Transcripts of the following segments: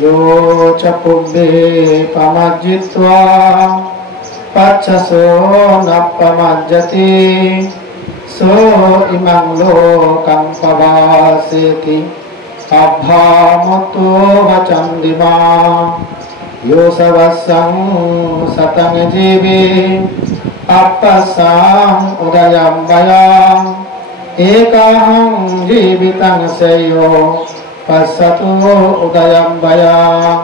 यो च पुब्बे पमज्जित्वा पच्चसो न पमज्जति सो इमं लोकं पवासेति अभ्भामतो वचन्दिमा यो सवस्सं सतं जीवे अपस्साम् उदयं वयम् एकहं जीवितं सेयो पश्यतु उदयं वयम्।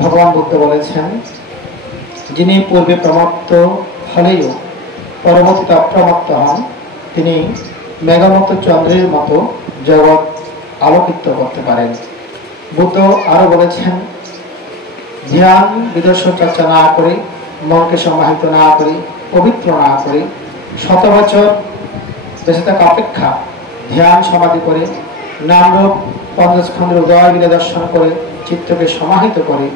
भगवान बुद्ध বলেছেন, যিনি পূর্বে প্রমত্ত হলেও পরবর্তীতে অপ্রমত্ত হন, তিনি মেঘমত চন্দ্রের মতো জগৎ আলোকিত করতে পারেন। বুদ্ধ আরো বলেছেন, ধ্যান বিদর্শন চর্চা না করে, মনকে সমাহিত না করে, পবিত্র না করে, শত বছর বেঁচে থাকা অপেক্ষা ধ্যান সমাধি করে, নামরূপ পঞ্চস্কন্ধের উদয় বিনা দর্শন করে, চিত্তকে সমাহিত করে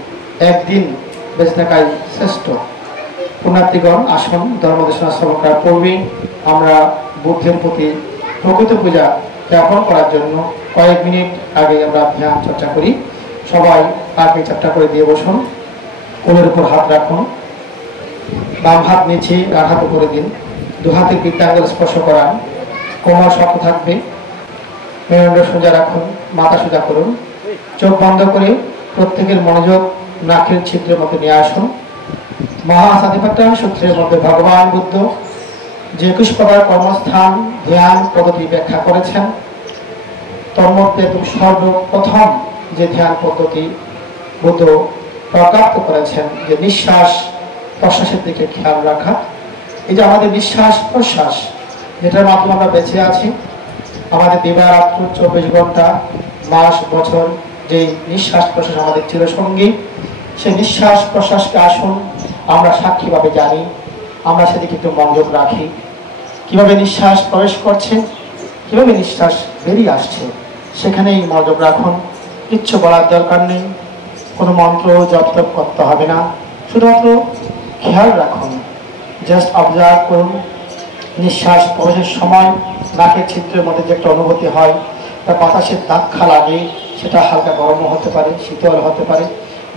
একদিন বেঁচে থাকাই শ্রেষ্ঠ। পুণ্যার্থীগণ, আসন ধর্মদেশনা শ্রবণ করার পূর্বে আমরা বুদ্ধের প্রতি প্রকৃত পূজা জ্ঞাপন করার জন্য কয়েক মিনিট আগে আমরা ধ্যান চর্চা করি। সবাই পাকে চাপটা করে দিয়ে বসুন, কোলের উপর হাত রাখুন, বাম হাত নিচে ডান হাত উপরে দিন, দু হাতের বৃত্তাঙ্গুল স্পর্শ করান, কোমর শক্ত থাকবে, মেরুদণ্ড সোজা রাখুন, মাথা সোজা করুন, চোখ বন্ধ করে প্রত্যেকের মনোযোগ নাকের ছিদ্রের মধ্যে নিয়ে আসুন। মহাসাধিপাত্যান সূত্রের মধ্যে ভগবান বুদ্ধ যে 21 প্রকার কর্মস্থান ধ্যান পদ্ধতি ব্যাখ্যা করেছেন, তার মধ্যে সর্বপ্রথম যে ধ্যান পদ্ধতি বুদ্ধ প্রকাশ করেছেন, যে নিঃশ্বাস প্রশ্বাসের দিকে খেয়াল রাখা। এই যে আমাদের নিঃশ্বাস প্রশ্বাস, যেটার মাধ্যমে আমরা বেঁচে আছি, আমাদের দিবারাত্র 24 ঘন্টা মাস বছর যে নিঃশ্বাস প্রশ্বাস আমাদের চিরসঙ্গী, সেই নিঃশ্বাস প্রশ্বাসকে আসুন আমরা সাক্ষীভাবে জানি, আমরা সেদিকে একটু মনোযোগ রাখি। কিভাবে নিঃশ্বাস প্রবেশ করছে, কিভাবে নিঃশ্বাস বেরিয়ে আসছে, সেখানেই মনোযোগ রাখুন। কিচ্ছু বলার দরকার নেই, কোনো মন্ত্র জপ তপ করতে হবে না, শুধুমাত্র খেয়াল রাখুন, জাস্ট অবজার্ভ করুন। নিঃশ্বাস প্রবেশের সময় নাকের ছিদ্রের মধ্যে যে একটা অনুভূতি হয়, তা বাতাসের ধাক্কা লাগে, সেটা হালকা গরম হতে পারে, শীতল হতে পারে,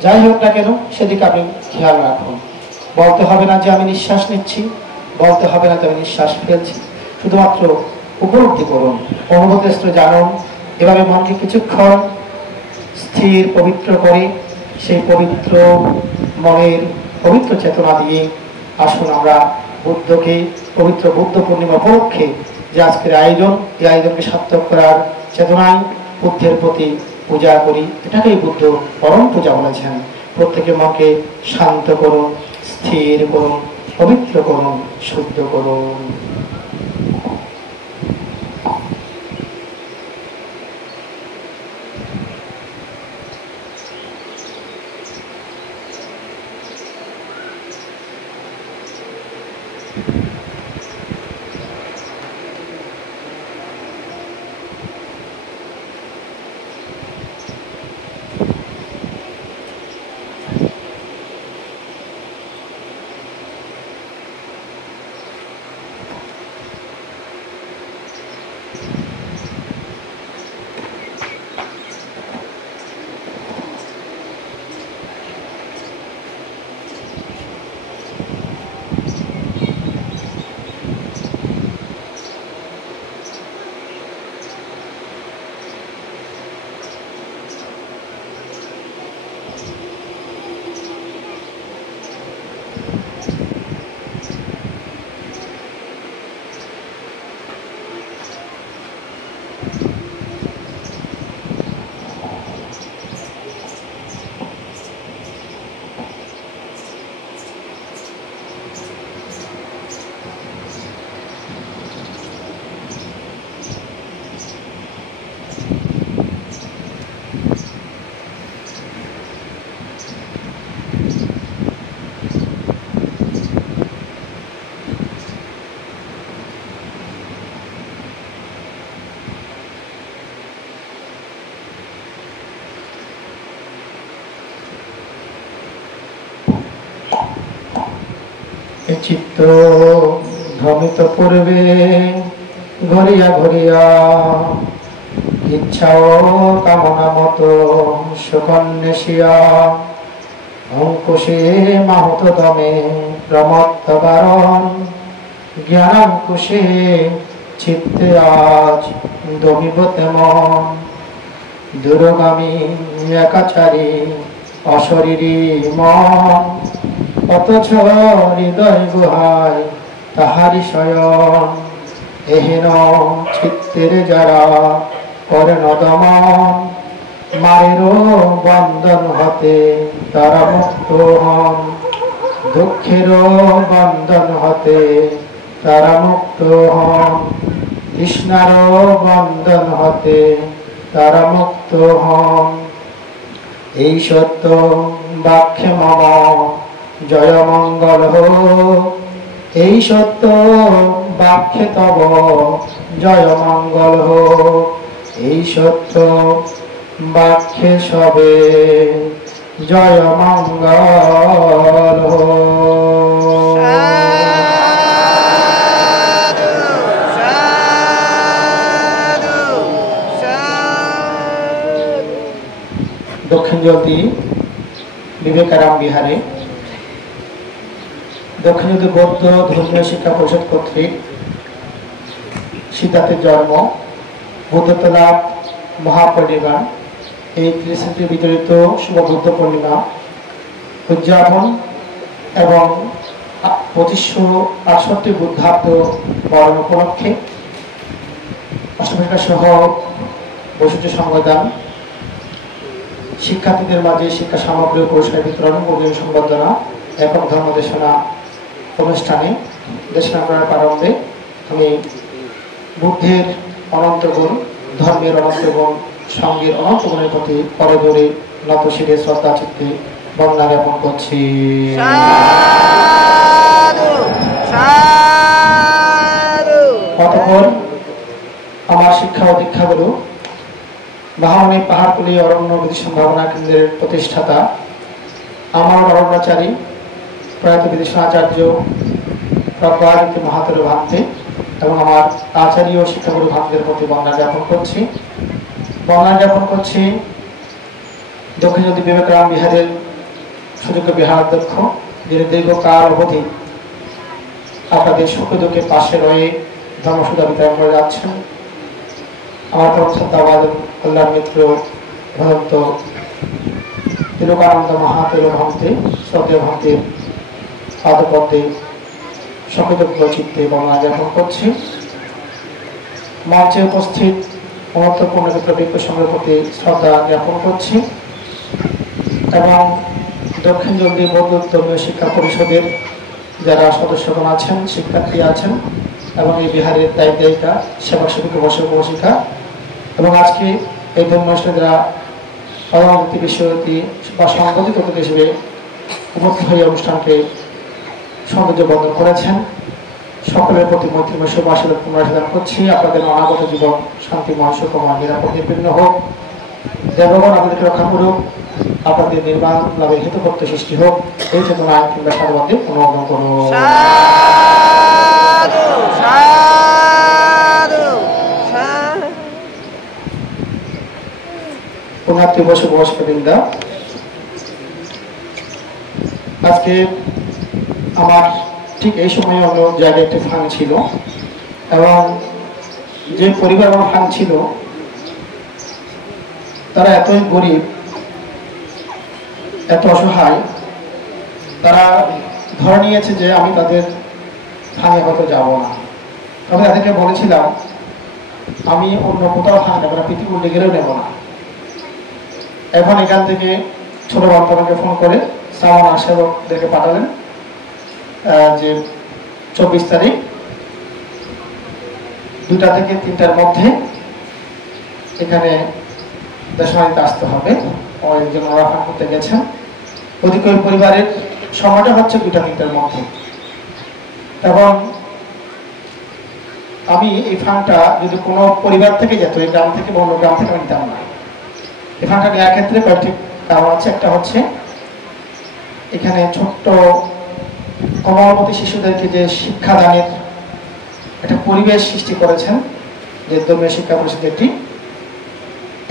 যাই হোক না কেন সেদিকে আপনি খেয়াল রাখুন। বলতে হবে না যে আমি নিঃশ্বাস নিচ্ছি, বলতে হবে না যে আমি নিঃশ্বাস ফেলছি, শুধুমাত্র উপলব্ধি করুন, অনুভূতি স্তরে জানুন। এভাবে মনকে কিছুক্ষণ স্থির পবিত্র করে সেই পবিত্র মনের পবিত্র চেতনা দিয়ে আসুন আমরা বুদ্ধকে পবিত্র বুদ্ধ পূর্ণিমা উপলক্ষে যে আজকের আয়োজন, এই আয়োজনকে সার্থক করার চেতনায় বুদ্ধের প্রতি পূজা করি। এটাকেই বুদ্ধ পরম পূজা বলেছেন। প্রত্যেকে মনকে শান্ত করুন, স্থির করুন, পবিত্র করুন, শুদ্ধ করুন। চিত্ত ভ্রমিত পূর্বে ঘরিয়া ঘরিয়া ইচ্ছা ও কামনা মতো সুকন্যেশিয়া অঙ্কুশে মাহুত দমে প্রমত্ত বারণ জ্ঞানাঙ্কুশে চিত্তে আজ দমিব তেমন দুরগামী একাচারী অশরীরী মন অথচ হৃদয় গুহায় তাহারি শয়ন এহেন চিত্তের যারা করেন দমন মায়েরও বন্ধন হতে তারা মুক্ত হন দুঃখেরও বন্ধন হতে তারা মুক্ত হন তৃষ্ণারও বন্ধন হতে তারা মুক্ত হন এই সত্য বাক্যে মম জয় মঙ্গল হোক এই সত্য বাক্যে তব জয় মঙ্গল হোক এই সত্য বাক্যে সবে জয় মঙ্গল হোক। দক্ষিণ জ্যোতি বিবেকারাম বিহারে দক্ষিণ জ্যোতি বৌদ্ধ ধর্মীয় শিক্ষা পরিষদ কর্তৃক সিদ্ধার্থের জন্ম বুদ্ধতলা মহাপরিনির্বাণ এই 30 বিতরিত শুভ বুদ্ধ পূর্ণিমা উদযাপন এবং 2568 বুদ্ধাব্দ বরণ উপলক্ষে অষ্টমীকা সহ বৈশিষ্ট্য সংবাদান শিক্ষার্থীদের মাঝে শিক্ষা সামগ্রী পুরস্কার বিতরণ মুদ্রণ সংবর্ধনা একক ধর্ম দেশনা অনুষ্ঠানে দেশনা করার প্রারম্ভে আমি বুদ্ধের অনন্ত গুণ ধর্মের অনন্ত গুণ সঙ্গের অনন্ত গুণের প্রতি করজোরে নত শিরে শ্রদ্ধা চিত্তে বন্দনা জ্ঞাপন করছি। অতঃপর আমার শিক্ষা ও দীক্ষাগুরু বাহামণি পাহাড়তলী অরণ্য বিধি সম্ভাবনা কেন্দ্রের প্রতিষ্ঠাতা আমার অরণ্যচারী প্রয়াত বিদেশাচার্য প্রজ্ঞাদিত্য মাহাতোর ভান্তে এবং আমার আচার্য ও শিক্ষাগুরু ভান্তের প্রতি বন্দনা জ্ঞাপন করছি দক্ষিণ জ্যোতি বিবেকারাম বিহারের সুযোগ্য বিহারাধ্যক্ষ যিনি দীর্ঘকাল অবধি আপনাদের সুখ দুঃখে পাশে রয়ে ধর্মসুধা বিতরণ করে যাচ্ছেন আমার পরম শ্রদ্ধাবাদ কল্যাণ মিত্র ভদন্ত তিলকানন্দ মাহাতের ভান্তে শ্রদ্ধেয় ভান্তের পাদপদ্মে সকৃতজ্ঞ চিত্তে বর্ণনা জ্ঞাপন করছি। মঞ্চে উপস্থিত মহত্বপূর্ণ ক্ষেত্র বিজ্ঞ সংঘের প্রতি শ্রদ্ধা জ্ঞাপন করছি এবং দক্ষিণ জ্যোতি বৌদ্ধ ধর্মীয় শিক্ষা পরিষদের যারা সদস্যগণ আছেন শিক্ষার্থী আছেন এবং এই বিহারের দায়িকা সেবক সেবিকা উপশিক্ষা এবং আজকে এই ধর্মীয়রা পরবর্তী বিষয়টি বা সংগঠিত অতিথি হিসেবে উপস্থিত হয়ে অনুষ্ঠানকে সৌন্দর্য বর্ধন করেছেন সকলের প্রতি মৈত্রীময় শুভ আশীর্বাদ পুনরাশীদান করছি। আপনাদের অনাগত জীবন শান্তিময় সুখময় নিরাপদ নির্বিঘ্ন হোক, দেবগণ আপনাদেরকে রক্ষা করুক, আপনাদের নির্বাণ লাভের হেতুপত্র সৃষ্টি হোক, এই চেতনা আইন কিংবা সারবাদে অনুমোদন করুন। পুণ্যার্থী বসে বয়স্কবৃন্দা, আজকে আমার ঠিক এই সময় অন্য জায়গায় একটি ফান ছিল এবং যে পরিবার আমার ফান ছিল তারা এতই গরিব এত অসহায়, তারা ধরে নিয়েছে যে আমি তাদের ফানে হয়তো যাব না। তবে তাদেরকে বলেছিলাম আমি অন্য কোথাও ফান নেব না, পৃথিবী গেলেও নেব না। এখন এখান থেকে ছোট বান্ধবকে ফোন করে সামান আশাবকদেরকে পাঠালেন যে 24 তারিখ 2টা থেকে 3টার মধ্যে এখানে দেশমানিতে আসতে হবে। একজন ওরা ফান করতে গেছেন, অধিকর পরিবারের সময়টা হচ্ছে 2টা 3টার মধ্যে। এবং আমি এই ফান্ডটা যদি কোনো পরিবার থেকে যেত, এই গ্রাম থেকে বা অন্য গ্রাম থেকে আমি নিতাম না। এই ফান্ডটা নেওয়ার ক্ষেত্রে কয়েকটি কারণ আছে। একটা হচ্ছে এখানে ছোট্ট কমলমতি শিশুদেরকে যে শিক্ষাদানের একটা পরিবেশ সৃষ্টি করেছেন যে ধর্মীয় শিক্ষা পরিষদ একটি,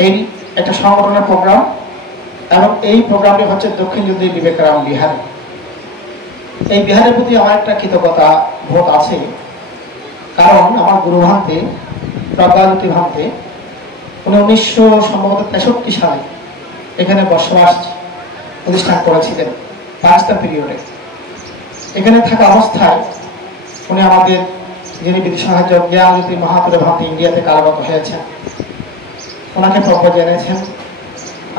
এই একটা সংগঠনের প্রোগ্রাম, এবং এই প্রোগ্রামটি হচ্ছে দক্ষিণ যদি বিবেকারাম বিহার। এই বিহারের প্রতি আমার একটা কৃতজ্ঞতা বোধ আছে, কারণ আমার গুরু ভান্তে প্রজ্ঞাজ্যোতি ভান্তে উনি 1963 সালে এখানে বসবাস প্রতিষ্ঠান করেছিলেন পাকিস্তান পিরিয়ডে। এখানে থাকা অবস্থায় উনি আমাদের যিনি বিদেশ সাহায্য জ্ঞানজ্যোতি মাহাতুরে ভান্তে ইন্ডিয়াতে কারাগত হয়েছেন, ওনাকে প্রজ্ঞ জেনেছেন।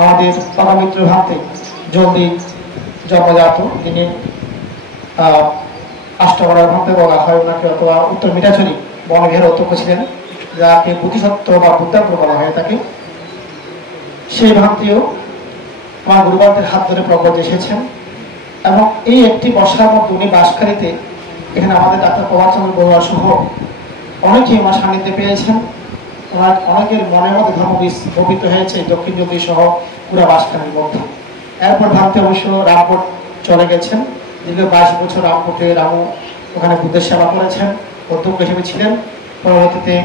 আমাদের পরমিত্র ভান্তে জলদি জন্মজাত, তিনি আষ্টগড়ার ভান্তে বলা হয় ওনাকে, অথবা উত্তর মিঠাছড়ি বনবিহারের অধ্যক্ষ ছিলেন, যাকে বুদ্ধিসত্ত্ব বা বুদ্ধান্ত বলা হয় তাকে। সেই ভান্তিও আমার গুরুবান্তের হাত ধরে প্রজ্ঞ এসেছেন, এবং এই একটি বর্ষার মধ্যে উনি বাসকারীতে এখানে আমাদের ডাক্তার প্রভাত চন্দ্র বড়ুয়া সহ অনেকেই আমার সান্নিধ্যে পেয়েছেন। ওনার অনেকের মনের মধ্যে ধর্মবীজ বপিত হয়েছে দক্ষিণ জ্যোতি সহ পুরা বাসকারীর মধ্যে। এরপর ভাবতে অবশ্য রামপুর চলে গেছেন, দীর্ঘ 22 বছর রামপুরে রামু ওখানে বুদ্ধের সেবা করেছেন, অধ্যক্ষ হিসেবে ছিলেন। পরবর্তীতে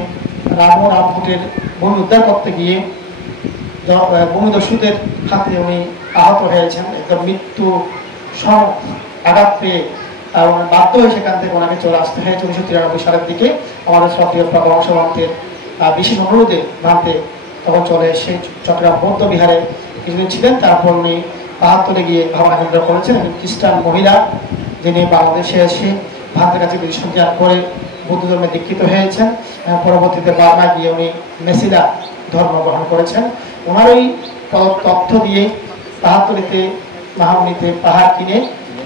রামপুরের ভূমি উদ্ধার করতে গিয়ে ভূমিদস্যুদের হাতে উনি আহত হয়েছেন, একদম মৃত্যু আঘাত পেয়ে বাধ্য হয়ে সেখান থেকে ওনাকে চলে আসতে হয়েছে 1993 সালের দিকে। আমাদের সক্রিয় বংশবন্তের বিশেষ অনুরোধে ভান্তে তখন চলে এসে চট্টগ্রাম বৌদ্ধ বিহারে কিছুদিন ছিলেন। তারপর উনি 72-এ গিয়ে ভাবনা কেন্দ্র করেছেন। খ্রিস্টান মহিলা যিনি বাংলাদেশে এসে ভান্তের কাছে বিদেশন ত্যাগ করে বৌদ্ধ ধর্মে দীক্ষিত হয়েছেন। পরবর্তীতে বার্মা গিয়ে উনি মেসিদা ধর্ম গ্রহণ করেছেন। ওনার ওই তথ্য দিয়ে 72-তে মাহামনিতে পাহাড় কিনে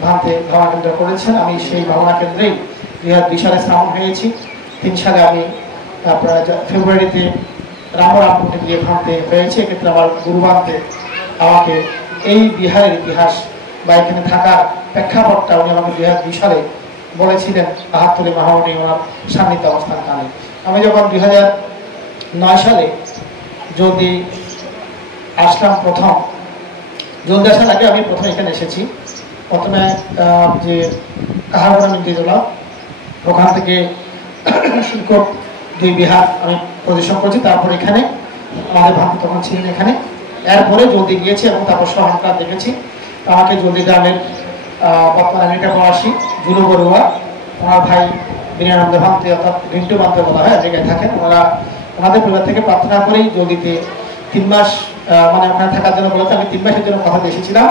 ভান্তে ভাবনা কেন্দ্র করেছেন। আমি সেই ভাবনা কেন্দ্রেই 2002 সালে স্থাপন হয়েছি। 3 সালে আমি আপনার ফেব্রুয়ারিতে রামপুরে গিয়ে ভান্তে হয়েছে। এক্ষেত্রে আমার গুরু ভান্তে আমাকে এই বিহারের ইতিহাস বা এখানে থাকার প্রেক্ষাপটটা উনি আমাকে 2002 সালে বলেছিলেন 72-এ মাহামনি ওনার সান্নিধ্যে অবস্থানকালে। আমি যখন 2009 সালে যদি আসলাম, প্রথম জলদি আসার আগে আমি প্রথমে এখানে এসেছি। প্রথমে যে কাহারগোড়া মিন্টিজোলা, ওখান থেকে শিক্ষক দুই বিহার আমি পরিদর্শন করেছি। তারপর এখানে আমাদের ভান্তি তখন ছিলেন এখানে। এরপরে জলদি গিয়েছি এবং তারপর সহায়তা দেখেছি। আমাকে জলদি গ্রামের বর্তমান আমেরিকা প্রবাসী জুলু বড়ুয়া, ওনার ভাই বিনয়ানন্দ ভান্তি অর্থাৎ রিন্টু ভান্তি বলা হয়, জায়গায় থাকেন। ওনাদের পরিবার থেকে প্রার্থনা করেই জলদিতে 3 মাস মানে ওখানে থাকার জন্য বলতে আমি 3 মাসের জন্য কথা এসেছিলাম।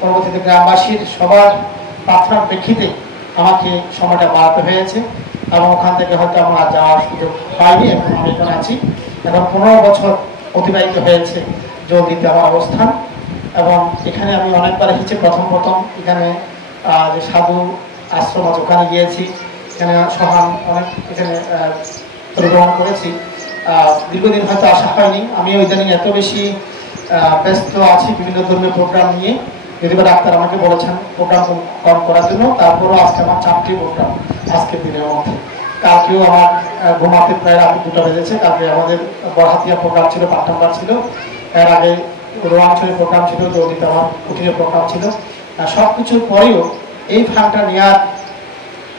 পরবর্তীতে গ্রামবাসীর সবার প্রার্থনার প্রেক্ষিতে আমাকে সময়টা বাড়াতে হয়েছে, এবং ওখান থেকে হয়তো আমরা যাওয়ার সুযোগ পাইনি। এখন আমি এখানে আছি। এখন 15 বছর অতিবাহিত হয়েছে জলদিতে আমার অবস্থান, এবং এখানে আমি অনেকবার এসেছি। প্রথম এখানে যে সাধু আশ্রম আছে ওখানে গিয়েছি, এখানে সহান অনেক এখানে পরিভ্রমণ করেছি। দীর্ঘদিন হয়তো আসা হয়নি। আমি ইদানিং এত বেশি ব্যস্ত আছি বিভিন্ন ধর্মীয় প্রোগ্রাম নিয়ে, যদিও ডাক্তার আমাকে বলেছেন প্রোগ্রাম কম করার জন্য, তারপরেও আজকে আমার 4টি প্রোগ্রাম আজকের দিনের মধ্যে। কালকেও আমার ঘুমাতে প্রায় রাত 2টা বেজেছে। কালকে আমাদের বড়হাতিয়া প্রোগ্রাম ছিল, পাঠ্যম্বার ছিল, এর আগে রোয়াঞ্চলের প্রোগ্রাম ছিল, জলদিতে আমার কুটিরের প্রোগ্রাম ছিল। সব কিছুর পরেও এই ফান্ডটা নেওয়ার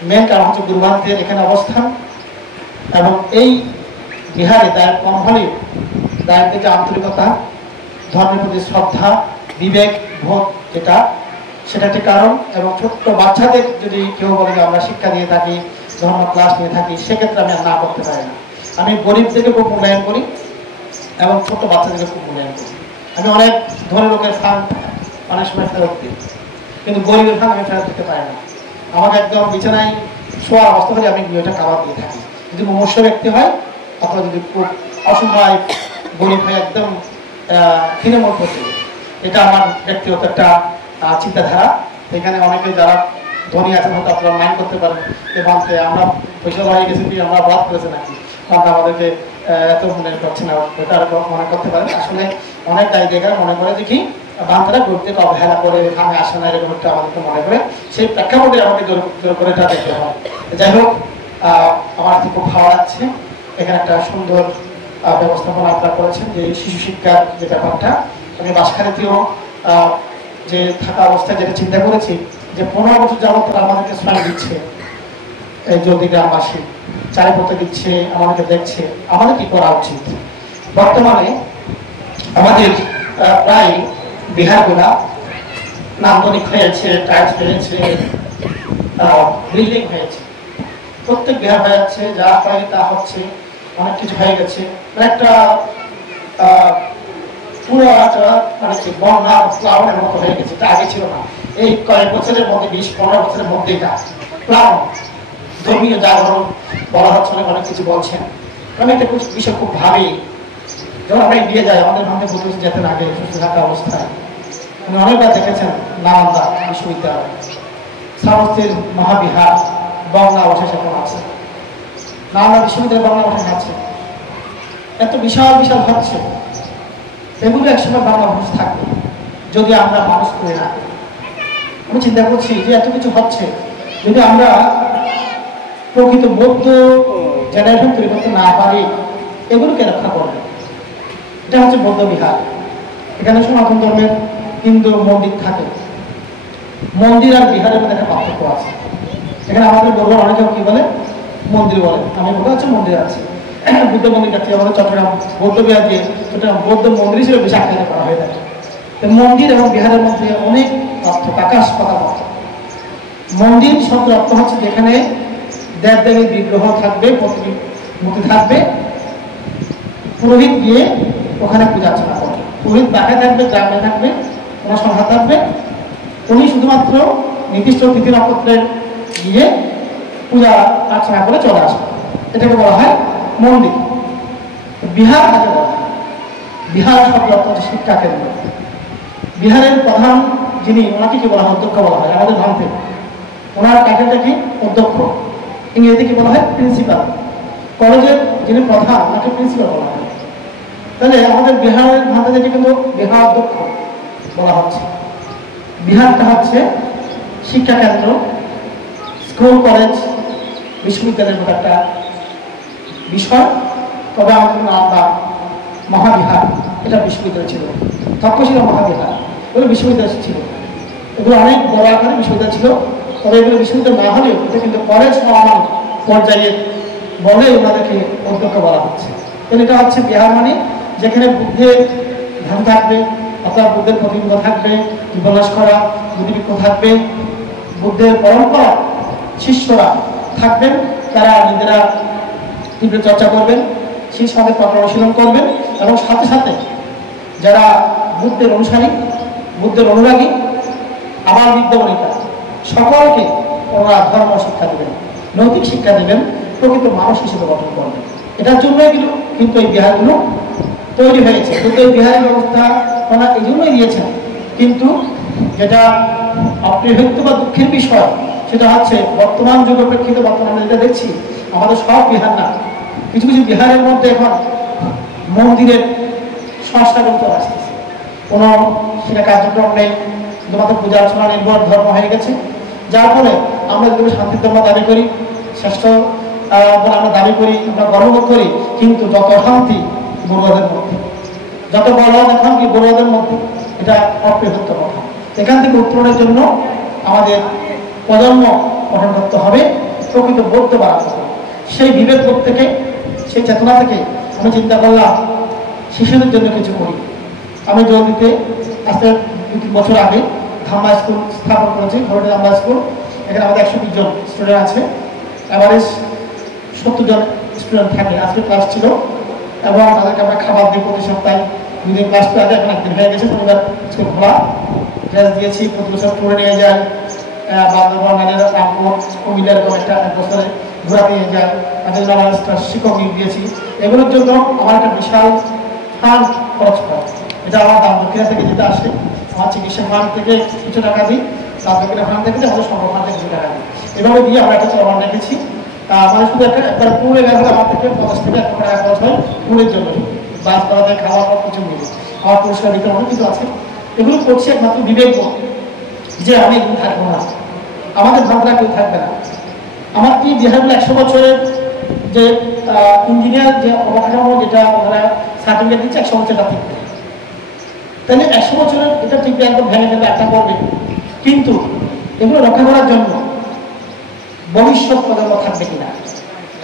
মেন কারণ হচ্ছে গুরুভান্তের এখানে অবস্থান, এবং এই বিহারে দায়ের কম হলেও দায়ের থেকে আন্তরিকতা, ধর্মের প্রতি শ্রদ্ধা, বিবেক বোধ সেটা একটি কারণ। এবং ছোট্ট বাচ্চাদের যদি কেউ বলে যে আমরা শিক্ষা দিয়ে থাকি, ধর্ম ক্লাস নিয়ে থাকি, সেক্ষেত্রে আমি আর না করতে পারি না। আমি গরিবদেরকে খুব মূল্যায়ন করি এবং ছোট্ট বাচ্চাদেরকে খুব মূল্যায়ন করি। আমি অনেক ধনী লোকের ফান্ড অনেক সময় ফেরত দিই, কিন্তু গরিবের ফান্ড আমি ফেরত দিতে পারি না। আমাকে একদম বিছানায় শোয়ার অবস্থা হলে আমি ওইটা খাবার দিয়ে থাকি। যদি মুমূর্ষু ব্যক্তি হয় অথবা যদি খুব অসহায় গরিব হয়, একদম তৃণমূল করতে, এটা আমার ব্যক্তিগত একটা চিন্তাধারা। এখানে অনেকে যারা ধনী আছেন হয়তো আপনারা মাইন্ড করতে পারেন এবং আমরা পয়সা হয়ে গেছি কি আমরা অপরাধ করেছে নাকি, কারণ আমাদেরকে এত মনে করছে না, এটা মনে করতে পারেন। আসলে অনেক দায়ী দেখা মনে করে যে কি বান্ধবরা গরিবদেরকে অবহেলা করে এখানে আসে না, এরকম একটা আমাদেরকে মনে করে। সেই প্রেক্ষাপটে আমাকে জোর করে এটা দেখতে হয়। যাই হোক, আমার খুব ভালো লাগছে। এখানে একটা সুন্দর ব্যবস্থাপনা আপনারা করেছেন, যে শিশু শিক্ষার যে ব্যাপারটা। আমি বাসখালীতেও যে থাকা অবস্থায় যেটা চিন্তা করেছি, যে 15 বছর যাবত তারা আমাদেরকে শ্রম দিচ্ছে, এই যদি গ্রামবাসী চারিপত্র দিচ্ছে, আমাদেরকে দেখছে, আমাদের কি করা উচিত। বর্তমানে আমাদের প্রায় বিহারগুলা নান্দনিক হয়েছে, টাইলস হয়েছে, বিল্ডিং হয়েছে, প্রত্যেক বিহার হয়ে যাচ্ছে, যা হয় তা হচ্ছে, অনেক কিছু হয়ে গেছে। একটা পুরো মানে কি বন্যা প্লাবনের মতো হয়ে গেছে, এটা আগে ছিল না। এই কয়েক বছরের মধ্যে 20-15 বছরের মধ্যে এটা প্লাবন, ধর্মীয় জাগরণ বলা হচ্ছে, অনেক কিছু বলছেন। আমি একটা বিষয় খুব ভাবি, যখন আমরা ইন্ডিয়া যাই, আমাদের ভাবতে বলতে যেতে আগে সুস্থ থাকা অবস্থায় উনি অনেকবার দেখেছেন নালন্দা বিশ্ববিদ্যালয়, সামস্তির মহাবিহার বাংলা অবশেষ এখন আছে, নালন্দা বিশ্ববিদ্যালয় বাংলা অবশেষ আছে, এত বিশাল বিশাল হচ্ছে, এগুলো একসময় বাংলা ভাষা থাকবে যদি আমরা মানুষ করে না। আমি চিন্তা করছি যে এত কিছু হচ্ছে, যদি আমরা প্রকৃত বৌদ্ধ জেনারেশন তৈরি করতে না পারি, এগুলোকে রক্ষা করবে। এটা হচ্ছে বৌদ্ধ বিহার, এখানে সনাতন ধর্মের হিন্দু মন্দির থাকে, মন্দির আর বিহারের মধ্যে একটা পার্থক্য আছে। এখানে আমাদের বলবো অনেকে কি বলে মন্দির বলে, আমি বলবো হচ্ছে মন্দির আছে, বুদ্ধ মন্দির আছে, আমাদের চট্টগ্রাম বৌদ্ধ বিহার দিয়ে চট্টগ্রাম বৌদ্ধ মন্দির হিসেবে বেশি আখ্যায়িত করা হয়ে থাকে। মন্দির এবং বিহারের মধ্যে অনেক পার্থক্য, আকাশ পাতাল পার্থক্য। মন্দির শব্দ অর্থ হচ্ছে যেখানে দেব দেবীর বিগ্রহ থাকবে, মূর্তি থাকবে, পুরোহিত গিয়ে ওখানে পূজা অর্চনা করবে, পুরোহিত বাসায় থাকবে, গ্রামে থাকবে, ওনার সংখ্যা থাকবে, উনি শুধুমাত্র নির্দিষ্ট তিথি নক্ষত্রের গিয়ে পূজা অর্চনা করে চলে আসবে, এটাকে বলা হয় মন্দির। বিহার কাকে বলা হয়? বিহার শব্দ অর্থ হচ্ছে শিক্ষা কেন্দ্র। বিহারের প্রধান যিনি, ওনাকে কি বলা হয়? অধ্যক্ষ বলা হয় আমাদের ভারত থেকে। ওনার টাইটেলটা কি? অধ্যক্ষ। ইংরেজিতে কি বলা হয়? প্রিন্সিপাল। কলেজের যিনি প্রধান, ওনাকে প্রিন্সিপাল বলা হয়। তাহলে আমাদের বিহারের ভাষাতে কিন্তু বিহার অধ্যক্ষ বলা হচ্ছে। বিহারটা হচ্ছে শিক্ষা কেন্দ্র, স্কুল কলেজ বিশ্ববিদ্যালয়ের মতো একটা বিষয়। তবে আমাদের নাম বা মহাবিহার, এটা বিশ্ববিদ্যালয় ছিল, তক্ষশিলা মহাবিহার, এগুলো বিশ্ববিদ্যালয় ছিল, এগুলো অনেক বড় আকারে বিশ্ববিদ্যালয় ছিল। তবে এগুলো বিশ্ববিদ্যালয় না হলেও এটা কিন্তু কলেজ সমান পর্যায়ে বলে ওনাদেরকে অধ্যক্ষ বলা হচ্ছে। এটা হচ্ছে বিহার মানে যেখানে বুদ্ধের ধ্যান থাকবে, অথবা বুদ্ধের প্রতিবিম্ব থাকবে, উপন্যাস করা বুদ্ধিবৃক্ষ থাকবে, বুদ্ধের পরম্পরা শিষ্যরা থাকবেন, তারা নিজেরা তীব্র চর্চা করবেন, সেই সাথে তত্ত্ব অনুশীলন করবেন, এবং সাথে সাথে যারা বুদ্ধের অনুসারী, বুদ্ধের অনুরাগী, আবার বিদ্যাবনিতা সকলকে ওনারা ধর্ম শিক্ষা দেবেন, নৈতিক শিক্ষা দেবেন, প্রকৃত মানুষ হিসেবে গঠন করবেন। এটার জন্যই কিন্তু এই বিহারগুলো তৈরি হয়েছে। কিন্তু এই বিহারের ব্যবস্থা ওনারা এই জন্যই দিয়েছেন। কিন্তু যেটা অপ্রিয়হিত বা দুঃখের বিষয়, সেটা হচ্ছে বর্তমান যুগ প্রেক্ষিতে বর্তমানে যেটা দেখছি, আমাদের সব বিহার না, কিছু কিছু বিহারের মধ্যে এখন মন্দিরের সংস্কার চলে আসতেছে, কোনো সেটা কার্যক্রম নেই, শুধুমাত্র পূজা অর্চনা নির্ভর ধর্ম হয়ে গেছে। যার ফলে আমরা যদি শান্তির ধর্ম দাবি করি, শ্রেষ্ঠ আমরা দাবি করি, আমরা গর্ববোধ করি, কিন্তু যত শান্তি বড়ুয়াদের মধ্যে, যত বড় এখন কি বড়ুয়াদের মধ্যে, এটা অপ্রিয়হিত কথা। এখান থেকে উত্তরণের জন্য আমাদের প্রজন্ম গঠন করতে হবে, প্রকৃত বৌদ্ধ বাড়াতে হবে। সেই বিবেকবোধ থেকে, সেই চেতনা থেকে আমি চিন্তা করলাম শিশুদের জন্য কিছু করি। আমি জলদিতে আজকে 2-3 বছর আগে ধাম্মা স্কুল স্থাপন করেছি, ঘরটে ধাম্মা স্কুল। এখানে আমাদের 120 জন স্টুডেন্ট আছে, অ্যাভারেজ 70 জন স্টুডেন্ট থাকে। আজকে ক্লাস ছিল এবং তাদেরকে আমরা খাবার দিই প্রতি সপ্তাহে, 2 দিন ক্লাস তো আগে, এখন 1 দিন হয়ে গেছে, শনিবার স্কুল খোলা, ড্রেস দিয়েছি, প্রতি বছর টুরে নিয়ে যায়, বাংলাদেশ কুমিল্লার একটা 1 বছরে ঘোরা নিয়ে যায়, তাদের শিক্ষক নিয়োগ দিয়েছি। এগুলোর জন্য আমার একটা বিশাল ফান্ড খরচ হয়, এটা আমার দাম দক্ষিণা থেকে যেটা আসে, আমার চিকিৎসা ফান্ড থেকে কিছু টাকা দিই, দাম দক্ষিণা ফান্ড থেকে আমাদের সংগ্রহ ফান্ড থেকে কিছু টাকা দিই, এভাবে দিয়ে আমরা একটা চলমান রেখেছি। মানে শুধু একবার পুরে গেলে আমার থেকে 50 থেকে 1 টাকা খরচ হয় পুরের জন্য, বাস করা যায়, খাওয়া সব কিছু মিলে, আমার পুরস্কার দিতে অনেক কিছু আছে। এগুলো করছি একমাত্র বিবেক, যে আমি এগুলো থাকবো না, আমাদের ভাবনা কেউ থাকবে না। আমার কি বিহারগুলো 100 বছরের যে ইঞ্জিনিয়ার যে অবকাঠামো, যেটা ওনারা সার্টিফিকেট দিচ্ছে 100 বছরটা ঠিক, তাহলে 100 বছরের এটা ঠিক একদম ভেঙে ফেলবে, একটা করবে। কিন্তু এগুলো রক্ষা করার জন্য ভবিষ্যৎ প্রজন্ম থাকবে কিনা,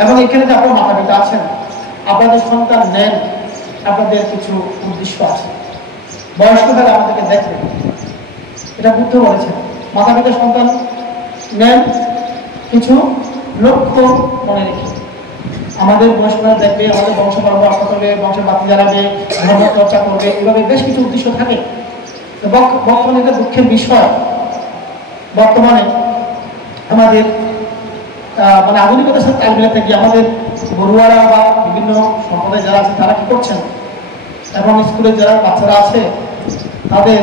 এবং এখানে যে আপনার মাতা পিতা আছেন, আপনাদের সন্তান নেন, আপনাদের কিছু উদ্দেশ্য আছে। বয়স্ক হলে আমাদেরকে দেখবে, এটা বুদ্ধ বলেছেন। মাতা পিতা সন্তান নেন কিছু লক্ষ্য মনে রেখে। আমাদের বয়স্করা দেখবে, আমাদের বংশ পরম্পরা রক্ষা করবে, বংশের বাতি জ্বালাবে, ধর্ম চর্চা করবে, এইভাবে বেশ কিছু উদ্দেশ্য থাকে। বর্তমানে এটা দুঃখের বিষয়, বর্তমানে আমাদের মানে আধুনিকতার সাথে তাল মিলাতে গিয়ে আমাদের বড়ুয়ারা বা বিভিন্ন সম্প্রদায় যারা আছে তারা কি করছেন, এবং স্কুলে যারা বাচ্চারা আছে তাদের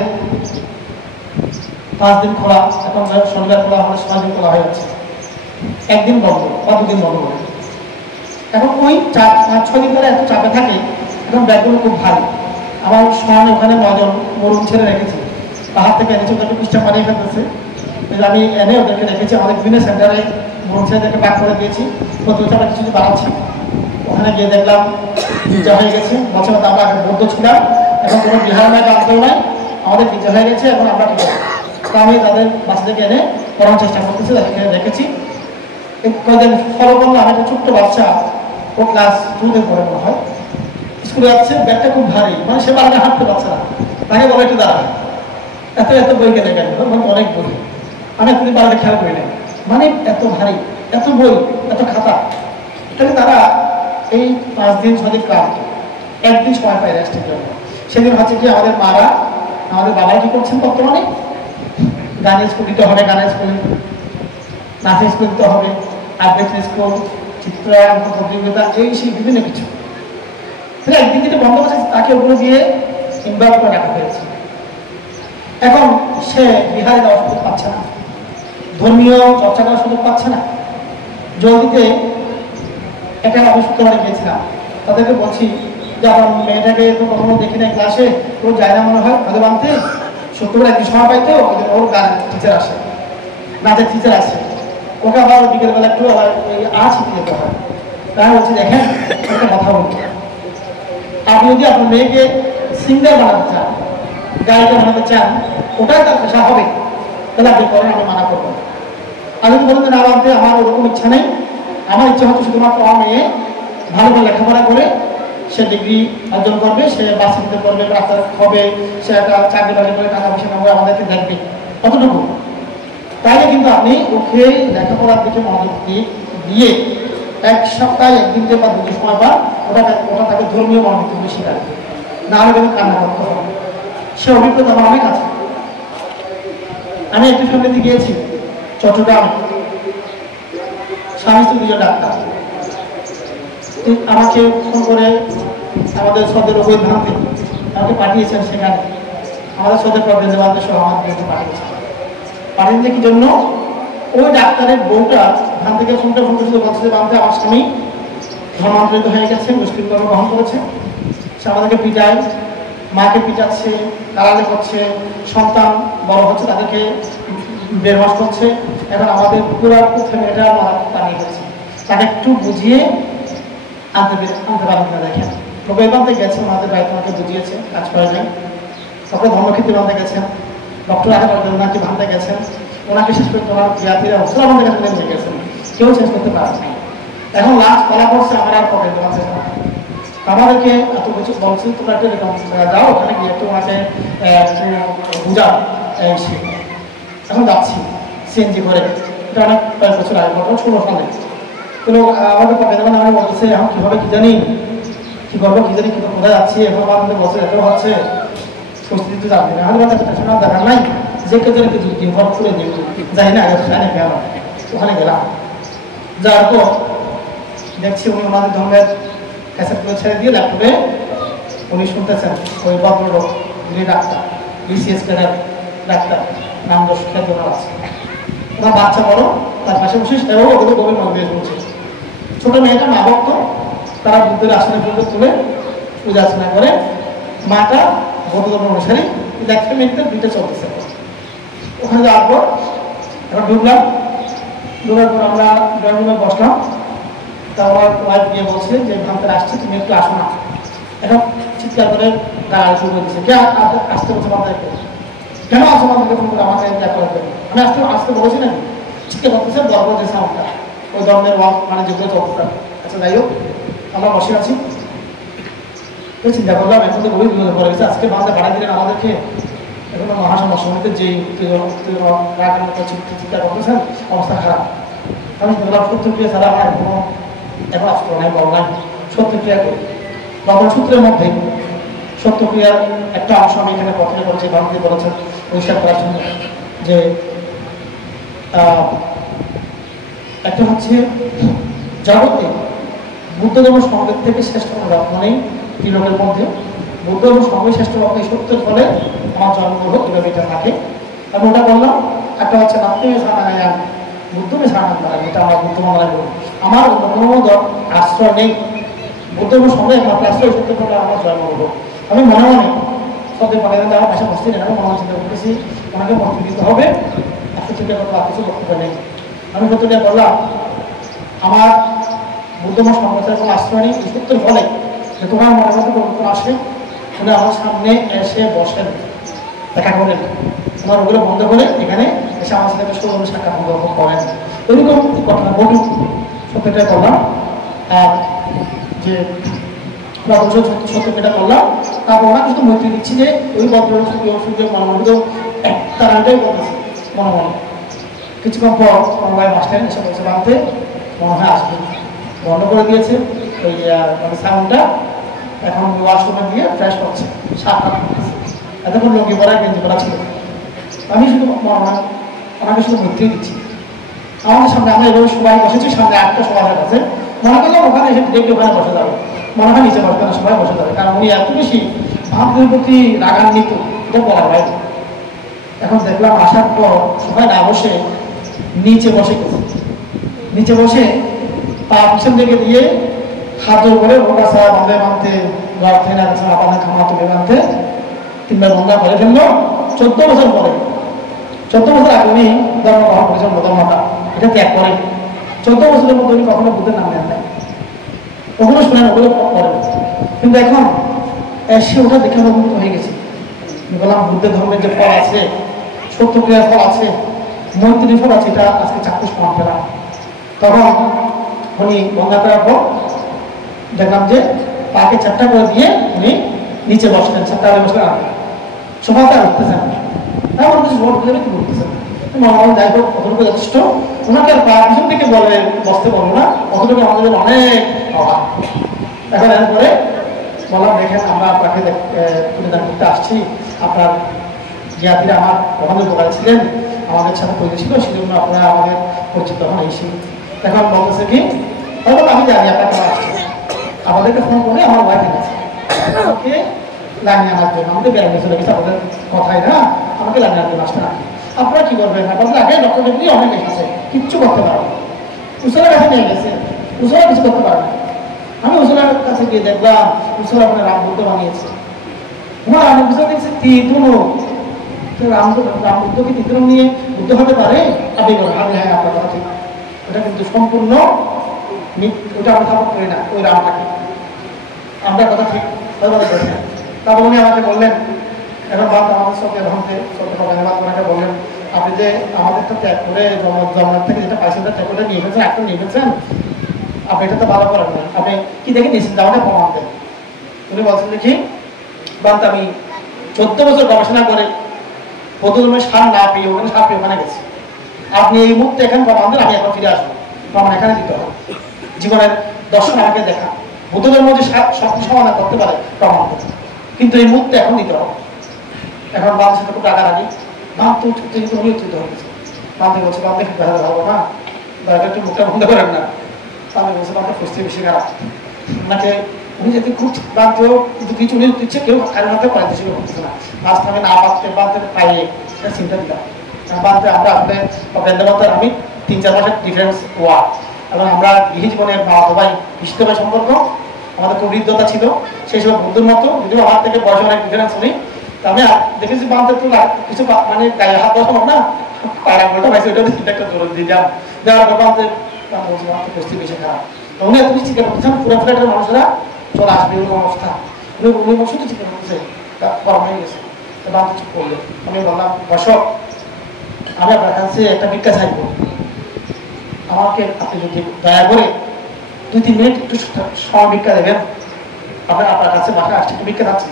5 দিন খোলা, এখন শনিবার খোলা, আমাদের 6 দিন খোলা হয়ে যাচ্ছে, 1 দিন বন্ধ বা 2 দিন বন্ধ করে। এখন ওই 5-6 দিন ধরে এত চাপে থাকে, এখন ব্যাগগুলো খুব ভারী। আমার সমান ওখানে 9 জন মরুম ছেড়ে রেখেছি, পাহাড় থেকে এনেছে, ওদেরকে পিসটা বানিয়ে ফেলতেছে। আমি এনে ওদেরকে রেখেছি আমাদের বিভিন্ন সেন্টারে, মরুম ছেলেদেরকে পাক করে দিয়েছি। প্রথমে আমরা কিছু বাড়াচ্ছি, ওখানে গিয়ে দেখলাম পিজ্জা হয়ে গেছে। বছর আমরা আগে বৌদ্ধ ছিলাম, এখন কোনো বিহার নয়, আনতেও নয়, আমাদের পিজ্জা হয়ে গেছে। এখন আমরা কি করবো, তা আমি তাদের বাচ্চাদেরকে এনে পড়ানোর চেষ্টা করতেছি, তাদেরকে দেখেছি। কয়েকদিন ফলো করলাম, একটা ছোট্ট বাচ্চা, ও ক্লাস 2-তে পড়ে মনে হয়, স্কুলে যাচ্ছে, ব্যাগটা খুব ভারী, মানে সে বাড়িতে হাঁটতে পারছে না। তাকে বলে একটু দাঁড়ায়, এত বই কেনে গেল, অনেক বই, আমি এতদিন বাড়িতে খেয়াল করি নাই, মানে এত ভারী, এত বই, এত খাতা। তাহলে তারা এই 5 দিন 6 দিন ক্লান্ত, 1 দিন সময় পায় রেস্টের জন্য। সেদিন হচ্ছে কি আমাদের মারা, আমাদের বাবারা কি করছেন, বর্তমানে গানের স্কুল দিতে হবে, গানের স্কুল, নাচের স্কুল দিতে হবে, আবৃত্তি স্কুল, চিত্রাঙ্কন প্রতিযোগিতা, এই সেই বিভিন্ন কিছু। তাহলে একদিন যেটা বন্ধ হচ্ছে, তাকে ওগুলো দিয়ে ইনভলভ করে রাখা হয়েছে। এখন সে বিহারে যাওয়ার সুযোগ পাচ্ছে না, ধর্মীয় চর্চা করার সুযোগ পাচ্ছে না। জলদিতে একটা আমি শুক্রবারে গিয়েছিলাম, তাদেরকে বলছি যে আমার মেয়েটাকে তো কখনো দেখি নাই ক্লাসে, ও যায় না মনে হয় ওদের বানতে, শুক্রবার একদিন সময় পাইতো, ওর গান টিচার আসে, নাচের টিচার আসে, ওকে আবার বিকেলবেলা একটু আবার ওই আর্ট শিখতে যেতে হয়। তারা বলছি দেখেন একটা কথা বলতে, আপনি যদি আপনার মেয়েকে সিঙ্গার বানাতে চান, গায়িকা বানাতে চান, ওটাই তার পেশা হবে, তাহলে আপনি করেন, আমি মানা করবো। আমি যদি বলেন না বানতে, আমার ওরকম ইচ্ছা নেই, আমার ইচ্ছা হচ্ছে শুধুমাত্র আমার মেয়ে ভালো করে লেখাপড়া করে সে ডিগ্রি অর্জন করবে, সে বাসিতে করবে, ডাক্তার হবে, সে একটা চাকরি বাকরি করে টাকা পয়সা কামাবে, আমাদেরকে দেখবে, কতটুকু। তাইলে কিন্তু আপনি ওকে লেখাপড়ার দিকে মনোযোগ দিয়ে 1 সপ্তাহে 1 দিনকে বা 2 দিন সময় পান, ওটা তাকে ধর্মীয় মনোযোগ বেশি রাখবে, না হলে কিন্তু কান্না করতে হবে। সে অভিজ্ঞতা আমার অনেক আছে। আমি একটি ফ্যামিলিতে গিয়েছি চট্টগ্রাম, স্বামী স্ত্রী 2জন ডাক্তার। আমাকে ফোন করে আমাদের সদের অবৈধ ভাঙতে আমাকে পাঠিয়েছেন, সেখানে আমাদের সদের প্রবলেম সহ আমাদেরকে পাঠিয়েছে কি জন্য, ওই ডাক্তারের বউটা ধান থেকে ফোনটা ফোন করে বলছে যে বামতে আমার স্বামী ধর্মান্তরিত হয়ে গেছে, মুসলিম ধর্ম গ্রহণ করেছে, সে আমাদেরকে পিটায়, মাকে পিটাচ্ছে, গালাগালি করছে, সন্তান বড় হচ্ছে তাদেরকে বেরমাস করছে। এখন আমাদের পুরো ফ্যামিলিটা বানিয়ে ফেলছে, তাকে একটু বুঝিয়ে আনতে পারেন না। দেখেন তবে বানতে গেছেন, আমাদের বাড়িতে আমাকে বুঝিয়েছে, কাজ করে নাই। তারপরে ধর্মক্ষেত্রে বানতে গেছেন, ডক্টর আগে ওনাকে ভাঙতে গেছেন, ওনাকে শেষ করতে ওনার বিয়াতিরা ওসরা বানতে নিয়ে গেছেন, কেউ শেষ করতে পারে নাই। এখন লাস্ট পালা পড়ছে আমার আর পকেট দেওয়া না। আমাদেরকে এত কিছু বলছে, তোমরা একটা এরকম যাও, ওখানে গিয়ে একটু ওনাকে বুঝাও। এখন যাচ্ছি সিএনজি করে, এটা অনেক কয়েক বছর আগে, 16 সালে। তো আমাদের পকেট দেওয়া আমি বলতেছে এখন কীভাবে কি জানি, কি করবো কি জানি, কিন্তু কোথায় যাচ্ছি, এখন আমাদের বছর এত হচ্ছে সংস্কৃতি তো জানবে না, আমাদের কাছে পেশানোর দরকার নাই, যে কেউ যেন কিছু ইনভলভ করে দেব, যাই না সেখানে গেল, ওখানে গেলাম। যার পর দেখছি উনি ওনাদের ধর্মের ক্যাসেটগুলো ছেড়ে দিয়ে ল্যাপটপে উনি শুনতেছেন, ওই ভদ্রলোক যিনি ডাক্তার, বিসিএস ক্যাডার ডাক্তার, নাম দোষ খ্যাত আছে, ওনার বাচ্চা বড়, তার পাশে বসে সেও ওদের গভীর মনোবেশ বলছে। ছোট মেয়েটা মা ভক্ত, তারা বুদ্ধের আসনে পর্যন্ত তুলে পূজা অর্চনা করে, মাটা বৌদ্ধ ধর্ম অনুসারী, 1 মিনিটে 2টা চলতেছে। ওখানে যাওয়ার পর এখন ঢুকলাম, ঢোকার পর আমরা ড্রয়িং রুমে বসলাম। তা আমার ওয়াইফ গিয়ে বলছে যে ভাবতে আসছে, তুমি একটু আসো না। এখন চিৎকার করে গাড়ি শুরু করে দিচ্ছে, কে আসতে বলছে আমাদেরকে, কেন আসো আমাদেরকে ফোন করে আমাকে দেখা করবে, আমি আসতে বলেছি নাকি, চিৎকার করতেছে, গর্ব যে সাউন্ডটা ওই ধরনের ওয়াক মানে যেগুলো চলতে। আচ্ছা যাই হোক, আমরা বসে আছি। চিন্তা করলাম এখন তো গভীর বিপদে পড়ে গেছে, আজকে বাঁধে বাড়াই দিলেন আমাদেরকে, এখন মহাসমস্যা যে চিন্তা করতেছেন, অবস্থা খারাপ। আমি বললাম সত্যক্রিয়া ছাড়া আমার কোনো এখন অস্ত্র নাই, বল নাই, সত্যক্রিয়া করি। তখন সূত্রের মধ্যে সত্যক্রিয়ার একটা অংশ আমি এখানে পথে করেছি, বান্ধবী বলেছেন পরিষ্কার করার জন্য, যে একটা হচ্ছে জগতে বুদ্ধ ধর্ম সঙ্গের থেকে শ্রেষ্ঠ কোনো রত্ন নেই তিলকের মধ্যে। বুদ্ধ ধর্ম সঙ্গে শ্রেষ্ঠ রত্ন সত্যের ফলে আমার জন্মগ্রহ এভাবে এটা থাকে। আমি ওটা বললাম। একটা হচ্ছে নাত্মীয় সানায়ান, বুদ্ধমে সানান করা, এটা আমার বুদ্ধ মানায় বলুন। আমার কোনো আশ্রয় নেই, বুদ্ধ ধর্ম সঙ্গে একমাত্র আশ্রয় সত্যের ফলে আমার জন্মগ্রহ। আমি মনে মনে সত্যি পাঠাতে আমার পাশে বসতে নেই, আমি মনে চিন্তা করতেছি ওনাকে মন্ত্রী দিতে হবে, একশো থেকে কোনো কিছু বক্তব্য নেই। আমি সত্যটা বললাম আমার বুদ্ধমা সংবাদের কোনো আশ্রয় নেই, সত্যের ফলে যে তোমার মনের মধ্যে পরিবর্তন আসে, উনি আমার সামনে এসে বসেন, দেখা করেন, তোমার ওগুলো বন্ধ করে এখানে এসে আমার সাথে সৌরভ সাক্ষাৎ বন্ধ করেন। এরকম ঘটনা বলুন, সত্যটা করলাম। আর যে সত্যটা করলাম, তারপর ওরা কিন্তু মৈত্রী দিচ্ছি যে ওই ভদ্রলোক সুযোগ মনে তার আগেই বলতেছে মনে মনে। কিছুক্ষণ পর আমার ভাই মাস্টার এসে বলছে বাঁধতে মনে হয় আসবে, বন্ধ করে দিয়েছে ওই মানে সাউন্ডটা। এখন ওয়াশরুমে দিয়ে ফ্রেশ করছে, সাত এতক্ষণ লঙ্গি পরা গেঞ্জি পরা ছিল। আমি শুধু মনে হয় ওনাকে শুধু মৈত্রী দিচ্ছি। আমাদের সামনে আমরা এভাবে সবাই বসেছি, সামনে একটা সবাই আছে, মনে করলাম ওখানে এসে দেখে ওখানে বসে যাবে, মনে হয় নিচে বসবে না, সবাই বসে যাবে, কারণ উনি এত বেশি ভাবদের প্রতি রাগান্বিত, এটা বলার বাইরে। এখন দেখলাম আসার পর সবাই না বসে নিচে বসে গেছে, নিচে বসে পা পিছন দিকে দিয়ে হাত করে ওকাশা বাঁধে বাঁধতে আপনাদের খামা তুলে বাঁধতে তিনবার গঙ্গা করে ফেললো। 14 বছর পরে, 14 বছর আগে উনি ধর্ম গ্রহণ করেছেন, ধর্মটা এটা ত্যাগ করেন। 14 বছরের মধ্যে উনি কখনো বুদ্ধের নাম নেন নাই, ওগুলো শোনেন, ওগুলো করেন। কিন্তু এখন সে ওটা দেখে অনুভূত হয়ে গেছে। বললাম বুদ্ধের ধর্মের যে ফল আছে, সত্যক্রিয়ার ফল আছে, মৈত্রীর ফল আছে, এটা আজকে চাক্ষুষ প্রমাণ পেলাম। তখন উনি গঙ্গা করার পর দেখলাম যে পাকে চারটা করে দিয়ে উনি নিচে বসলেন, চারটা করে বসলেন, আর সবাইতে উঠতেছেন না, এমন কিছু ভোট দিলে কি উঠতেছেন। যাই হোক কতটুকু যথেষ্ট, ওনাকে আর পা পিছন থেকে বলে বসতে বলবো না, কতটুকু আমাদের অনেক অভাব। এখন এরপরে বললাম দেখেন আমরা আপনাকে প্রতিদান করতে আসছি, আপনার জ্ঞাতিরা আমার ওখানে উপকার ছিলেন, আমাদের সাথে পরিচয় ছিল, সেজন্য আপনারা আমাদের পরিচিত হন এসে। এখন বলতেছে কি আমি জানি আপনার কেমন আসছে, আমাদেরকে ফোন করে আমার ওয়াইফ এনেছে আমাকে লাইনে আনার জন্য, আমাদের বেড়াতে চলে গেছে, আমাদের কথাই না, আমাকে লাইনে আনার জন্য আসতে না। আপনারা কি করবেন? আপনাদের আগে ডক্টর দেখলি অনেক এসেছে, কিচ্ছু করতে পারবে, উসলার কাছে নিয়ে গেছে, উসলা কিছু করতে পারবে। আমি উসলার কাছে গিয়ে দেখলাম উসলা আপনার রাম বুদ্ধ বানিয়েছে, আমার আমি বুঝতে দেখছি তিতুনো রাম বুদ্ধকে তিতুনো নিয়ে বুদ্ধ হতে পারে। আপনি বলেন আমি হ্যাঁ আপনার কথা ঠিক, ওটা কিন্তু সম্পূর্ণ ওটা আমরা সাপোর্ট করি না, ওই রামটাকে আমরা কথা ঠিক করি না। তারপর উনি আমাকে বললেন, এখন বাদ আমাদের সঙ্গে ওনাকে বললেন আপনি যে আমাদেরটা ত্যাগ করে জন্মের থেকে যেটা পাইছেন ত্যাগ করে নিয়ে গেছেন, এখন নিয়ে গেছেন, আপনি এটা তো ভালো করেন না, আপনি কি দেখে নিয়েছেন আমাকে প্রমাণ দেন। উনি বলছেন যে কি বাদ আমি 14 বছর গবেষণা করে প্রথমে সার না পেয়ে ওখানে সার পেয়ে ওখানে গেছি, আপনি এই মুহূর্তে এখানে প্রমাণ দেন, আমি এখন ফিরে আসবো, প্রমাণ এখানে দিতে হবে, জীবনের দর্শন আমাকে দেখা, বুদ্ধদের মধ্যে শক্তি সমাধান করতে পারে প্রমাণ দেন, কিন্তু এই মুহূর্তে এখন দিতে হবে। এখন বাংলাদেশের সাথে খুব রাগারাগি, বাপ তো উচ্চিত হয়েছে, বান্ধে বলছে বান্ধে দেখা যাবো না, দরকার একটু মুখটা বন্ধ করেন না। আমি বলছে বান্ধে ফুসতে বেশি খারাপ, ওনাকে উনি যদি খুব বাঁধতেও কিন্তু কিছু উনি দিচ্ছে, কেউ কারোর মধ্যে পড়াইতে শুরু করতেছে না, মাঝখানে আমি না বাঁধতে বাঁধতে পাইয়ে এটা চিন্তা দিলাম। বাঁধতে আমরা আসলে বৃন্দাবন্তের আমি 3-4 মাসের ডিফারেন্স ওয়া, এবং আমরা গৃহী জীবনের বাবা ভাই বিশুদ্ধ ভাই সম্পর্ক আমাদের খুব হৃদ্যতা ছিল, সেই সময় বন্ধুর মতো, যদিও আমার থেকে বয়স অনেক ডিফারেন্স উনি। আমি দেখেছি বাঁধতে তো কিছু মানে গায়ে হাত বসানো না, পায়রা গোলটা পাইছে, ওইটা চিন্তা একটা জোর দিয়ে দিলাম, দেওয়ার পর বাঁধতে পরিস্থিতি বেশি খারাপ। উনি এত চিন্তা করতেছেন পুরো ফ্ল্যাটের মানুষেরা চলে আসবে এরকম অবস্থা, উনি শুধু চিন্তা করতেছে গরম হয়ে গেছে, বাঁধতে চুপ করলো। আমি বললাম দর্শক আমি আপনার কাছে একটা ভিক্ষা চাইবো, আমাকে আপনি যদি দয়া করে 2-3 মিনিট একটু সময় ভিক্ষা দেবেন, আপনার কাছে বাসায় আসছে ভিক্ষা যাচ্ছে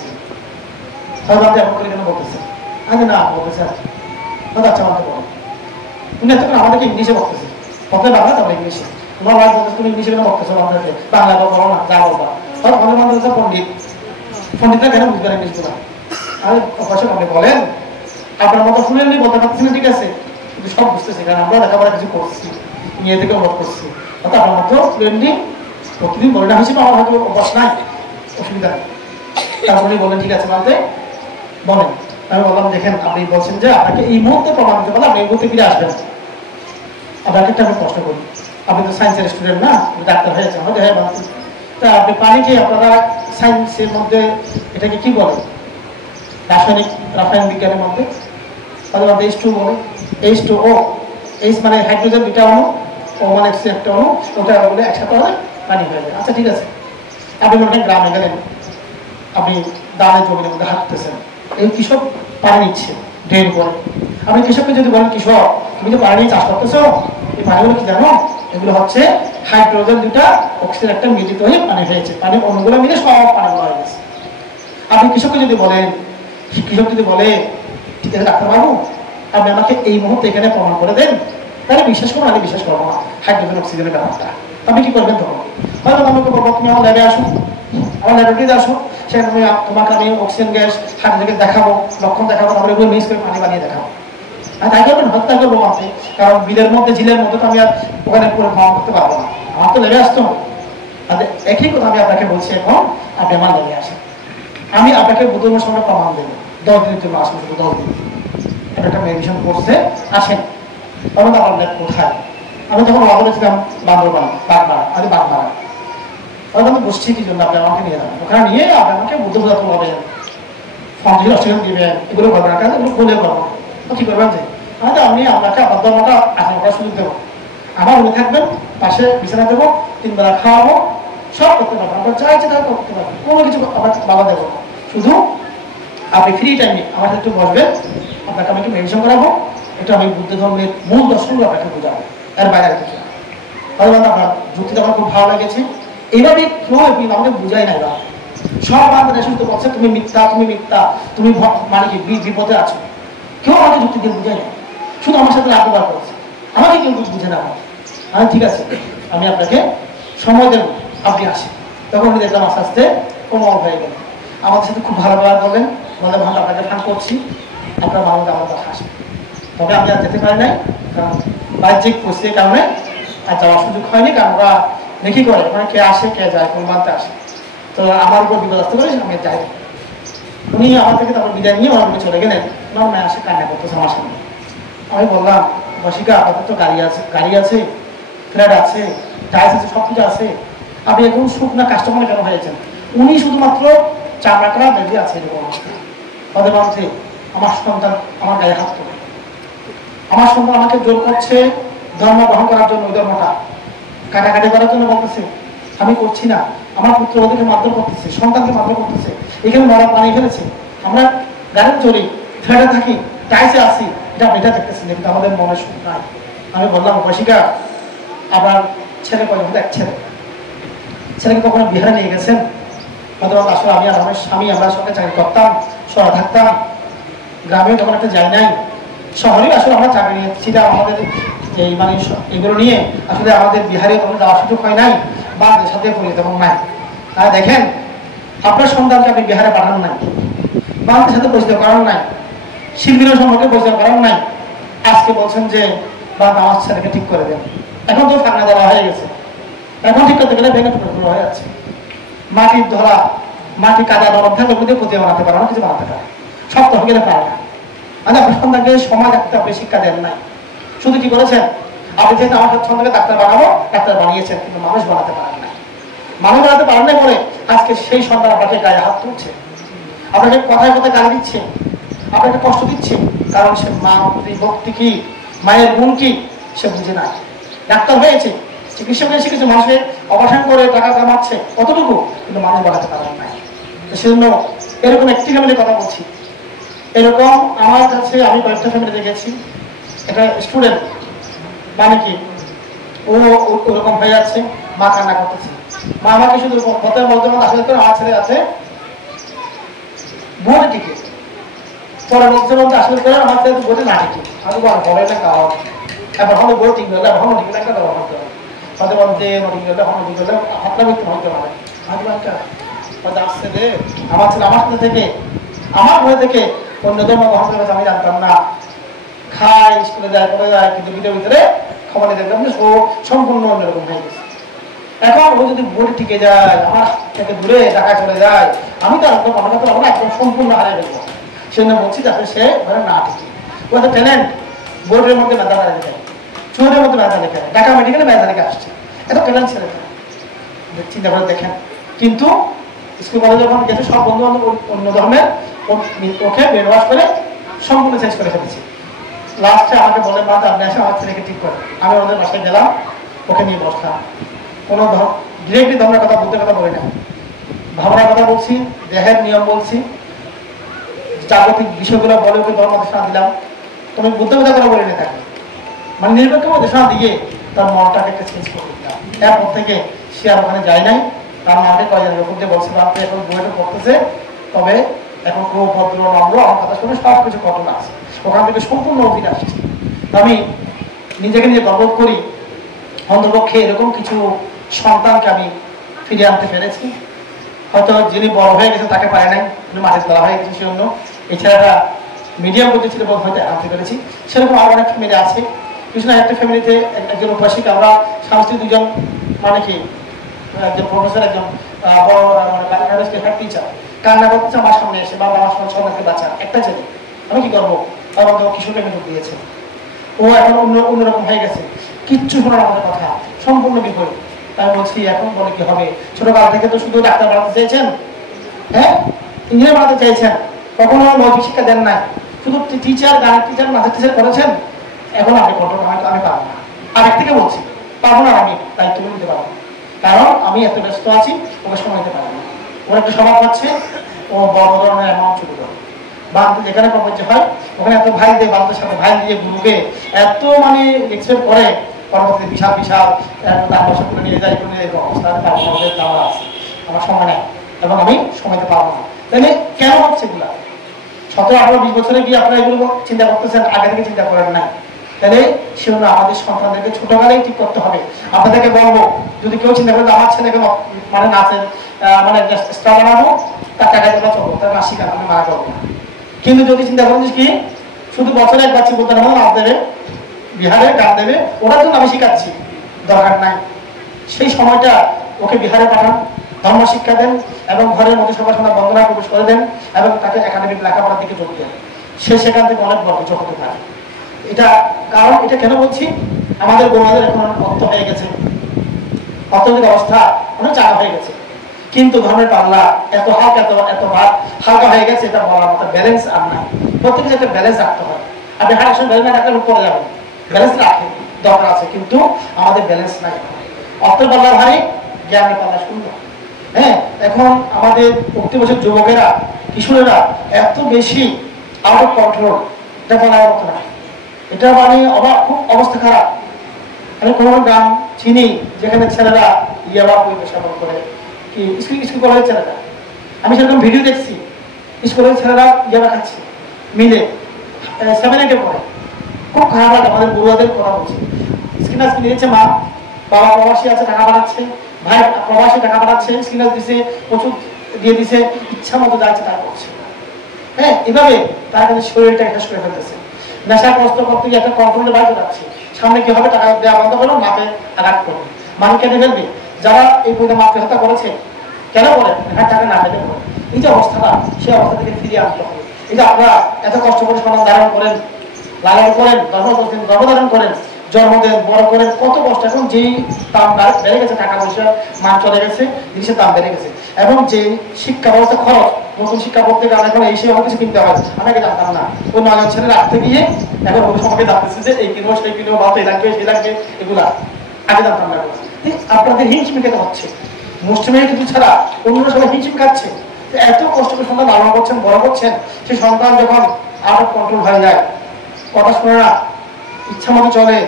হয়তো আপনি এমন করে কেন বলতেছেন? আরে না বলতেছে আচ্ছা আমাকে বলো। তুমি এত করে আমাদেরকে ইংলিশে বলতেছে, প্রথমে বাংলা তারপরে ইংলিশে। তোমার ভাই বলতেছে তুমি ইংলিশে কেন বলতেছো আমাদেরকে, বাংলা বলো না যা বলবা। হয়তো আমাদের মধ্যে হচ্ছে পণ্ডিতরা কেন বুঝবেন ইংলিশগুলো? আরে অবশ্যই আপনি বলেন, আপনার মতো ফ্লুয়েন্টলি বলতে পারছেন ঠিক আছে, কিন্তু সব বুঝতেছি কারণ আমরা লেখাপড়া কিছু করছি, নিয়ে থেকে অনুরোধ করছি। অর্থাৎ আপনার মতো ফ্লুয়েন্টলি প্রতিদিন বলে হিসেবে আমার হয়তো অভ্যাস নাই, অসুবিধা নেই। তারপর উনি বললেন ঠিক আছে বলতে বলেন। আমি বললাম দেখেন আপনি বলছেন যে আপনাকে এই মুহূর্তে প্রমাণ দিতে পারলে আপনি এই মুহূর্তে ফিরে আসবেন। আপনাকে একটা আমি প্রশ্ন করি, আপনি তো সায়েন্সের স্টুডেন্ট না, ডাক্তার হয়েছে আমাদের, হ্যাঁ বলছি। তা আপনি পানিকে আপনারা সায়েন্সের মধ্যে এটাকে কি বলে, রাসায়নিক বিজ্ঞানের মধ্যে H2 বলে, H2O, H মানে হাইড্রোজেন দুটা অণু, ও মানে একটা অণু, ওটা বলে একসাথে হলে পানি হয়ে যায়। আচ্ছা ঠিক আছে, আপনি মনে হয় গ্রামে গেলেন, আপনি দাঁড়ে জমির মধ্যে হাঁটতেছেন, এই কৃষক পানি নিচ্ছে ড্রেন করে। আপনি কৃষককে যদি বলেন কৃষক তুমি যে পানি নিয়ে চাষ করতেছো, এই পানিগুলো কি জানো, এগুলো হচ্ছে হাইড্রোজেন দুটা অক্সিজেন একটা মিলিত হয়ে পানি হয়েছে, পানির অণুগুলো মিলে সব পানিগুলো হয়ে গেছে। আপনি কৃষককে যদি বলেন, কৃষক যদি বলে ঠিক আছে ডাক্তারবাবু আপনি আমাকে এই মুহূর্তে এখানে প্রমাণ করে দেন, তাহলে বিশ্বাস করবো, আমি বিশ্বাস করবো না হাইড্রোজেন অক্সিজেনের ব্যাপারটা। আপনি কি করবেন তখন? হয়তো আমাকে বলবো তুমি আমার ল্যাবে আসো, আমার ল্যাবরেটরিতে আসো, সেখানে তোমাকে আমি অক্সিজেন গ্যাস হাইড্রোজেন দেখাবো, লক্ষণ দেখাবো, তারপরে এগুলো মিক্স করে পানি বানিয়ে দেখাবো। আর তাই করবেন? হত্যা করবো আপনি, কারণ বিলের মধ্যে ঝিলের মধ্যে তো আমি আর ওখানে পুরো ভ্রমণ করতে পারবো না, আমার তো ল্যাবে আসতে হবে। তাদের একই কথা আমি আপনাকে বলছি, এখন আপনি আমার ল্যাবে আসেন, আমি আপনাকে বুধবার সঙ্গে প্রমাণ দেবো, 10 দিনের জন্য আসবেন, শুধু 10 দিন একটা মেডিসিন কোর্সে আসেন। তখন আমার ল্যাব কোথায়? আমি তখন বলেছিলাম বান্দরবান, বাগমারা, আমি বাগমারা। তখন আমি বসছি কি জন্য আপনি আমাকে নিয়ে যাবেন, ওখানে নিয়ে আপনি আমাকে বুদ্ধ বোঝাতে হবেন, ফর্মটি অক্সিজেন দিবেন, এগুলো করবেন না, এগুলো খুলে করবো কি করবেন যে আমাদের আমি আপনাকে আবার ধর্মটা আসেন করার সুযোগ দেবো, আমার উনি থাকবেন, পাশে বিছানা দেবো, 3 বেলা খাওয়াবো, সব করতে পারবেন, আপনার যা ইচ্ছে তাই করতে পারবেন, কোনো কিছু আমার বাবা দেবো। শুধু আপনি ফ্রি টাইমে আমার সাথে একটু বসবেন, আপনাকে আমি একটু মেডিসিন করাবো, এটা আমি বুদ্ধ ধর্মের মূল দর্শনগুলো আপনাকে বোঝাবো, এর বাইরে আর কিছু না। আপনার যুক্তিটা আমার খুব ভালো লেগেছে। এইভাবে কেউ আমাকে বুঝাই নাই, সব আমাদের শুনতে বলছে তুমি মিথ্যা, তুমি মিথ্যা, তুমি মানে কি বিপদে আছো, কেউ আমাকে যুক্তি দিয়ে বুঝাই নাই, শুধু আমার সাথে ব্যবহার করছে, আমাকে কেউ বুঝে না। আমি ঠিক আছে আমি আপনাকে সময় দেবো, আপনি আসেন। তখন উনি দেখলাম আস্তে আস্তে কোমল হয়ে গেল, আমাদের সাথে খুব ভালো ব্যবহার করলেন, বলে ভালো আপনাকে ফান করছি, আপনার মামুদ আমার কথা আসে। তবে আমি আর যেতে পারি নাই, কারণ বাহ্যিক পরিস্থিতির কারণে আর যাওয়ার সুযোগ হয়নি, কারণ ওরা দেখি করে ওখানে কে আসে কে যায়, কোন মানতে আসে, তো আমার উপর বিপদ আসতে পারে, আমি যাই। উনি আমার থেকে তারপর বিদায় নিয়ে আমার চলে গেলেন, আমার মেয়ে আসে কান্না করতেছে আমার সামনে। আমি বললাম বসিকা আপনাদের তো গাড়ি আছে, ফ্ল্যাট আছে, টাইলস আছে, সব কিছু আছে, আপনি এখন শুকনা কাস্টমার কেন হয়েছেন? উনি শুধুমাত্র চামড়াটা বেঁধে আছে এরকম অবস্থা। তাদের মধ্যে আমার সন্তান আমার গায়ে হাত তোলে, আমার সন্তান আমাকে জোর করছে ধর্ম গ্রহণ করার জন্য, ওই ধর্মটা কাটাকাটি করার জন্য বলতেছে, আমি করছি না, আমার পুত্র ওদেরকে মারধর করতেছে, সন্তানকে মারধর করতেছে, এখানে মরা পানি ফেলেছে, আমরা গাড়ি চড়ি, ফ্ল্যাটে থাকি, টাইসে আসি, এটা এটা দেখতেছেন, কিন্তু আমাদের মনে সুখ নাই। আমি বললাম বসিকা আবার ছেলে কয় এক ছেলেকে কখনো বিহারে নিয়ে গেছেন? আসলে আমি আর আমার স্বামী আমরা সঙ্গে চাকরি করতাম, শহরে থাকতাম, গ্রামেও তখন একটা যাই নাই, শহরেই আসলে আমরা চাকরি নিয়েছিলাম, আমাদের এই মানে এগুলো নিয়ে আসলে আমাদের বিহারে তখন যাওয়ার সুযোগ হয় নাই, বা সাথে পড়ি তেমন নাই। তাহলে দেখেন আপনার সন্তানকে আপনি বিহারে পাঠান নাই, বাংলাদেশের সাথে পরিচিত করান নাই, শিল্পীর সম্পর্কে পরিচিত করান নাই, আজকে বলছেন যে বা আমার ছেলেকে ঠিক করে দেন। এখন তো ফাঁকা দেওয়া হয়ে গেছে, এখন ঠিক করতে গেলে ভেঙে টুকরো হয়ে যাচ্ছে, মাটির ধরা মাটি কাদা নরম থাকলে ওগুলো প্রতি বানাতে পারে না, কিছু বানাতে পারে, শক্ত হয়ে গেলে পারে না। মানে আপনার সন্তানকে সময় রাখতে আপনি শিক্ষা দেন নাই, শুধু কি করেছেন আপনি যেহেতু আমার সন্তানকে ডাক্তার বানাবো, ডাক্তার বানিয়েছেন, কিন্তু মানুষ বানাতে পারেন না। মানুষ বানাতে পারেন না বলে আজকে সেই সন্তান আপনাকে গায়ে হাত তুলছে, আপনাকে কথায় কথায় গালি দিচ্ছে, আপনাকে কষ্ট দিচ্ছে, কারণ সে মা ভক্তি কি, মায়ের গুণ কি সে বুঝে না। ডাক্তার হয়েছে, চিকিৎসা হয়ে শিখেছে, মানুষের অপারেশন করে টাকা কামাচ্ছে কতটুকু, কিন্তু মানুষ বানাতে পারেন না। সেজন্য এরকম একটি ফ্যামিলির কথা বলছি, এরকম আমার কাছে আমি কয়েকটা ফ্যামিলি দেখেছি, একটা স্টুডেন্ট মানে কি ও ওরকম হয়ে যাচ্ছে, মা কান্না করতেছে, মা আমাকে শুধু প্রথমে বলতে আসলে করে আমার ছেলে আছে বোর্ডে টিকে, পরে বলতে আসলে করে আমার ছেলে বোর্ডে না টিকে, আমি বড় বড় না খাওয়া এখন হলো বোর্ড টিকবে এখন টিকে না একটা দেওয়া হতে হয়তো বলতে টিকে এখন টিকে হাতটা করতে হতে পারে আসছে রে আমার ছেলে আমার সাথে থেকে আমার ঘরে থেকে অন্য ধর্ম গ্রহণ করে আমি জানতাম না, খায় স্কুলে যায় করে যায়, কিন্তু ভিতরে ভিতরে খবরে দেখলাম যে ও সম্পূর্ণ অন্যরকম হয়ে গেছে। এখন ও যদি বোর্ডে টিকে যায়, আমার থেকে দূরে ঢাকায় চলে যায়, আমি তো একদম মনে করতে পারবো না, একদম সম্পূর্ণ হারিয়ে দেবো। সেই জন্য বলছি যাতে সে ঘরে না টিকে। ও একটা ট্যালেন্ট, বোর্ডের মধ্যে মেধা মেধা লেখে, চুরের মধ্যে মেধা লেখে, ঢাকা মেডিকেলে মেধা লেখে আসছে, এত ট্যালেন্ট ছেলে চিন্তা করে দেখেন। কিন্তু স্কুল কলেজে যখন গেছে সব বন্ধু বান্ধব অন্য ধর্মের, ওকে ব্রেন ওয়াশ করে সম্পূর্ণ চেঞ্জ করে ফেলেছি। লাস্টে আমাকে বলে মা আপনি আসে আমার ছেলেকে ঠিক করে, আমি ওদের বাসায় গেলাম, ওকে নিয়ে বসলাম, কোনো ডিরেক্টলি ধর্মের কথা বলতে কথা বলি না, ভাবনার কথা বলছি, দেহের নিয়ম বলছি, জাগতিক বিষয়গুলো বলে ওকে ধর্ম দেশনা দিলাম, তুমি বুদ্ধ কথা করে বলি না তাকে, মানে নিরপেক্ষ দেশনা দিয়ে তার মনটাকে একটা চেঞ্জ করে দিলাম। এরপর থেকে সে আর ওখানে যায় নাই, তার মাকে কয়েকজন লোক দিয়ে বলছিল আপনি এখন বইটা পড়তেছে, তবে এখন খুব ভদ্র নম্র, আমার কথা শুনে সব কিছু ঘটনা আছে, ওখান থেকে সম্পূর্ণ অভিনয় আসছে। আমি নিজেকে নিয়ে গর্ব করি, অন্তপক্ষে এরকম কিছু সন্তানকে আমি ফিরিয়ে আনতে পেরেছি। হয়তো যিনি বড় হয়ে গেছে তাকে পারে নাই, মাঠে তোলা হয়ে গেছে, সে অন্য এই ছেলেটা মিডিয়াম পর্যায়ে ছিল হয়তো আনতে পেরেছি। সেরকম আরো অনেক ফ্যামিলি আছে। কিছু না একটা ফ্যামিলিতে একজন উপাসিক, আমরা স্বামী স্ত্রী দুজন, মানে কি একজন প্রফেসর, একজন বড় হেড টিচার, কান্না করতেছে আমার সামনে এসে, বাবা আমার সামনে সবাইকে বাঁচা, একটা ছেলে, আমি কি করবো, বাবা তো কিশোরকে মেটুক দিয়েছে, ও এখন অন্যরকম হয়ে গেছে, কিচ্ছু শোনার আমাদের কথা, সম্পূর্ণ বিপরীত। আমি বলছি এখন বলে কি হবে, ছোটকাল থেকে তো শুধু ডাক্তার বানাতে চেয়েছেন, হ্যাঁ ইঞ্জিনিয়ার বানাতে চাইছেন, কখনো নৈতিক শিক্ষা দেন নাই, শুধু টিচার, গানের টিচার, মাথার টিচার করেছেন, এখন আপনি কন্ট্রোল আমি পারবো না, আরেক থেকে বলছি পারবো না, আমি দায়িত্ব নিতে পারবো না, কারণ আমি এত ব্যস্ত আছি, ওকে সময় দিতে পারবো না। ওর একটা স্বভাব হচ্ছে ও বড় ধরনের অ্যামাউন্ট শুরু করে বান্ধব, যেখানে প্রপঞ্চ হয় ওখানে এত ভাই দিয়ে বান্ধবের সাথে ভাই দিয়ে গুরুকে এত মানে এক্সপেক্ট করে, পরবর্তী বিশাল বিশাল তার বছর করে নিয়ে যায়, এরকম অবস্থা যাওয়া আছে, আমার সময় নেই এবং আমি সময়তে পারবো না। তাহলে কেন হচ্ছে এগুলা? 17, 18, 20 বছরে গিয়ে আপনারা এগুলো চিন্তা করতেছেন, আগে থেকে চিন্তা করেন না। তাহলে সেগুলো আমাদের সন্তানদেরকে ছোটবেলায় ঠিক করতে হবে। আপনাদেরকে বলবো, যদি কেউ চিন্তা করেন আমার ছেলেকে মানে নাচের মানে স্টার বানাবো, তার টাকা দেওয়া চলবো, তার মাসিক আমি মারা করবো না। কিন্তু যদি চিন্তা করেন কি শুধু বছরে এক বাচ্চা বলতে নাম দেবে, বিহারে গান দেবে, ওটার জন্য আমি শিখাচ্ছি, দরকার নাই। সেই সময়টা ওকে বিহারে পাঠান, ধর্ম শিক্ষা দেন এবং ঘরের মধ্যে সবার সঙ্গে বন্দনা প্রবেশ করে দেন এবং তাকে একাডেমিক লেখাপড়ার দিকে যোগ দেন, সে সেখান থেকে অনেক বড় কিছু হতে পারে। এটা কারণ, এটা কেন বলছি, আমাদের গোমাদের এখন অর্থ হয়ে গেছে, অর্থনৈতিক অবস্থা অনেক চাকা হয়ে গেছে, কিন্তু ধর্মের পাল্লা এত হালকা, এত হালকা হয়ে গেছে, এটা বলার মতো ব্যালেন্স আর নাই। প্রত্যেকে একটা ব্যালেন্স রাখতে হয়। আপনি হারের সঙ্গে ব্যালেন্স রাখলে পড়ে যাবেন, ব্যালেন্স রাখে দরকার আছে, কিন্তু আমাদের ব্যালেন্স নাই। অর্থের পাল্লা ভারী, জ্ঞানের পাল্লা শূন্য। হ্যাঁ, এখন আমাদের 30 বছর যুবকেরা, কিশোরেরা এত বেশি আউট অফ কন্ট্রোল, এটা বলার মতো না। এটা মানে খুব অবস্থা খারাপ। আমি কোনো গ্রাম চিনি যেখানে ছেলেরা ইয়াবা পরিবেশন করে, কি স্কুল কলেজের ছেলেরা, আমি সেরকম ভিডিও দেখছি, স্কুলের ছেলেরা ইয়াবা খাচ্ছে মিলে, 7, 8-এ পড়ে, খুব খারাপ লাগে। আমাদের বড়ুয়াদের কথা বলছি, স্কিনার নিয়েছে মা, বাবা প্রবাসী আছে, টাকা পাঠাচ্ছে, ভাই প্রবাসী টাকা পাঠাচ্ছে, স্কিনার দিছে, প্রচুর দিয়ে দিছে, ইচ্ছা মতো যাচ্ছে তাই করছে। হ্যাঁ, এভাবে তার কাছে শরীরটা শেষ করে ফেলতেছে। নেশা কষ্ট করতে গিয়ে একটা কন্ট্রোলের বাইরে যাচ্ছে, সামনে কি হবে, টাকা দেওয়া বন্ধ করলো, মাকে আঘাত করবে, মাকে কেটে ফেলবে। যারা এই পর্যন্ত মাকে হত্যা করেছে কেন বলেন, হ্যাঁ টাকা না পেলে বলেন। এই যে অবস্থাটা, সেই অবস্থা থেকে ফিরিয়ে আনতে হবে। এই যে আপনারা এত কষ্ট করে সমাজ ধারণ করেন, লালন করেন, গর্ভধারণ করেন, জন্ম দেন, বড় করেন, কত কষ্ট। এখন যেই দাম বেড়ে গেছে, টাকা পয়সার মান চলে গেছে, জিনিসের দাম বেড়ে গেছে, এবং যে শিক্ষা ব্যবস্থা খরচ, নতুন শিক্ষা পড়তে গেলে এখন এই সেবা কিছু কিনতে হয়, আমি আগে জানতাম না। ওই 9 জন ছেলে রাখতে গিয়ে এখন সবাইকে জানতেছে যে এই কিনবো, সেই কিনবো, বাবা এই লাগবে, সেই লাগবে, এগুলা আগে জানতাম না। আপনাদের হিমশিম খেতে হচ্ছে, মুসলিমের কিছু ছাড়া অন্য সবাই হিমশিম খাচ্ছে। এত কষ্ট করে সন্তান লালন করছেন, বড় করছেন, সেই সন্তান যখন আউট অফ কন্ট্রোল হয়ে যায়, কথা শুনে না, ইচ্ছা মতো চলে,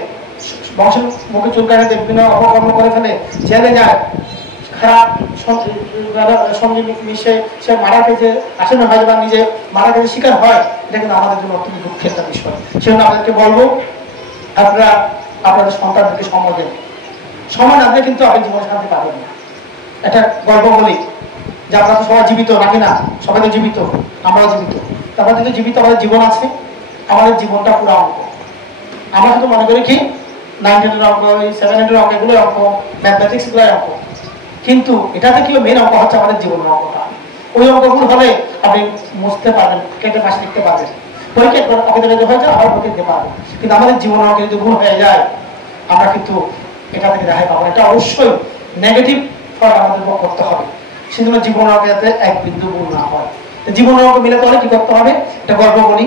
বংশের মুখে চুলকানিতে বিভিন্ন অপকর্ম করে ফেলে, জেলে যায়, খারাপ সঙ্গে মিশে সে মারা গেছে আসলে হয়তো বা নিজে মারা গেছে শিকার হয়, এটা কিন্তু আমাদের জন্য অত্যন্ত দুঃখের একটা বিষয়। সেজন্য আপনাদেরকে বলবো, আপনারা আপনাদের সন্তানদেরকে সময় দেন। সময় না দিলে কিন্তু আপনি জীবন শান্তি পাবেন না। একটা গল্প বলি যে আমরা তো সবাই জীবিত নাকি না, সবাই তো জীবিত, আমরাও জীবিত। তারপর যদি জীবিত আমাদের জীবন আছে, আমাদের জীবনটা পুরো অঙ্ক। আমরা শুধু মনে করি কি 9, 10 অঙ্ক, 7, 8 অঙ্ক, এগুলো অঙ্ক, ম্যাথমেটিক্স এগুলোই অঙ্ক, কিন্তু এটাতে কি মেন অঙ্ক হচ্ছে আমাদের জীবনের অঙ্কটা। ওই অঙ্কগুলো হলে আপনি মুছতে পারবেন, কেটে পাশে লিখতে পারবেন, পরীক্ষা একবার অঙ্কে যদি হয়ে যায় আবার পরীক্ষা দিতে পারবেন। কিন্তু আমাদের জীবনের অঙ্কে যদি ভুল হয়ে যায় আমরা কিন্তু এটা থেকে রেহাই পাবো। এটা অবশ্যই নেগেটিভ ফল আমাদের করতে হবে। সেজন্য জীবনের অঙ্কে যাতে এক বিন্দু ভুল না হয়। জীবনের অঙ্ক মিলাতে হলে কি করতে হবে? একটা গল্প বলি,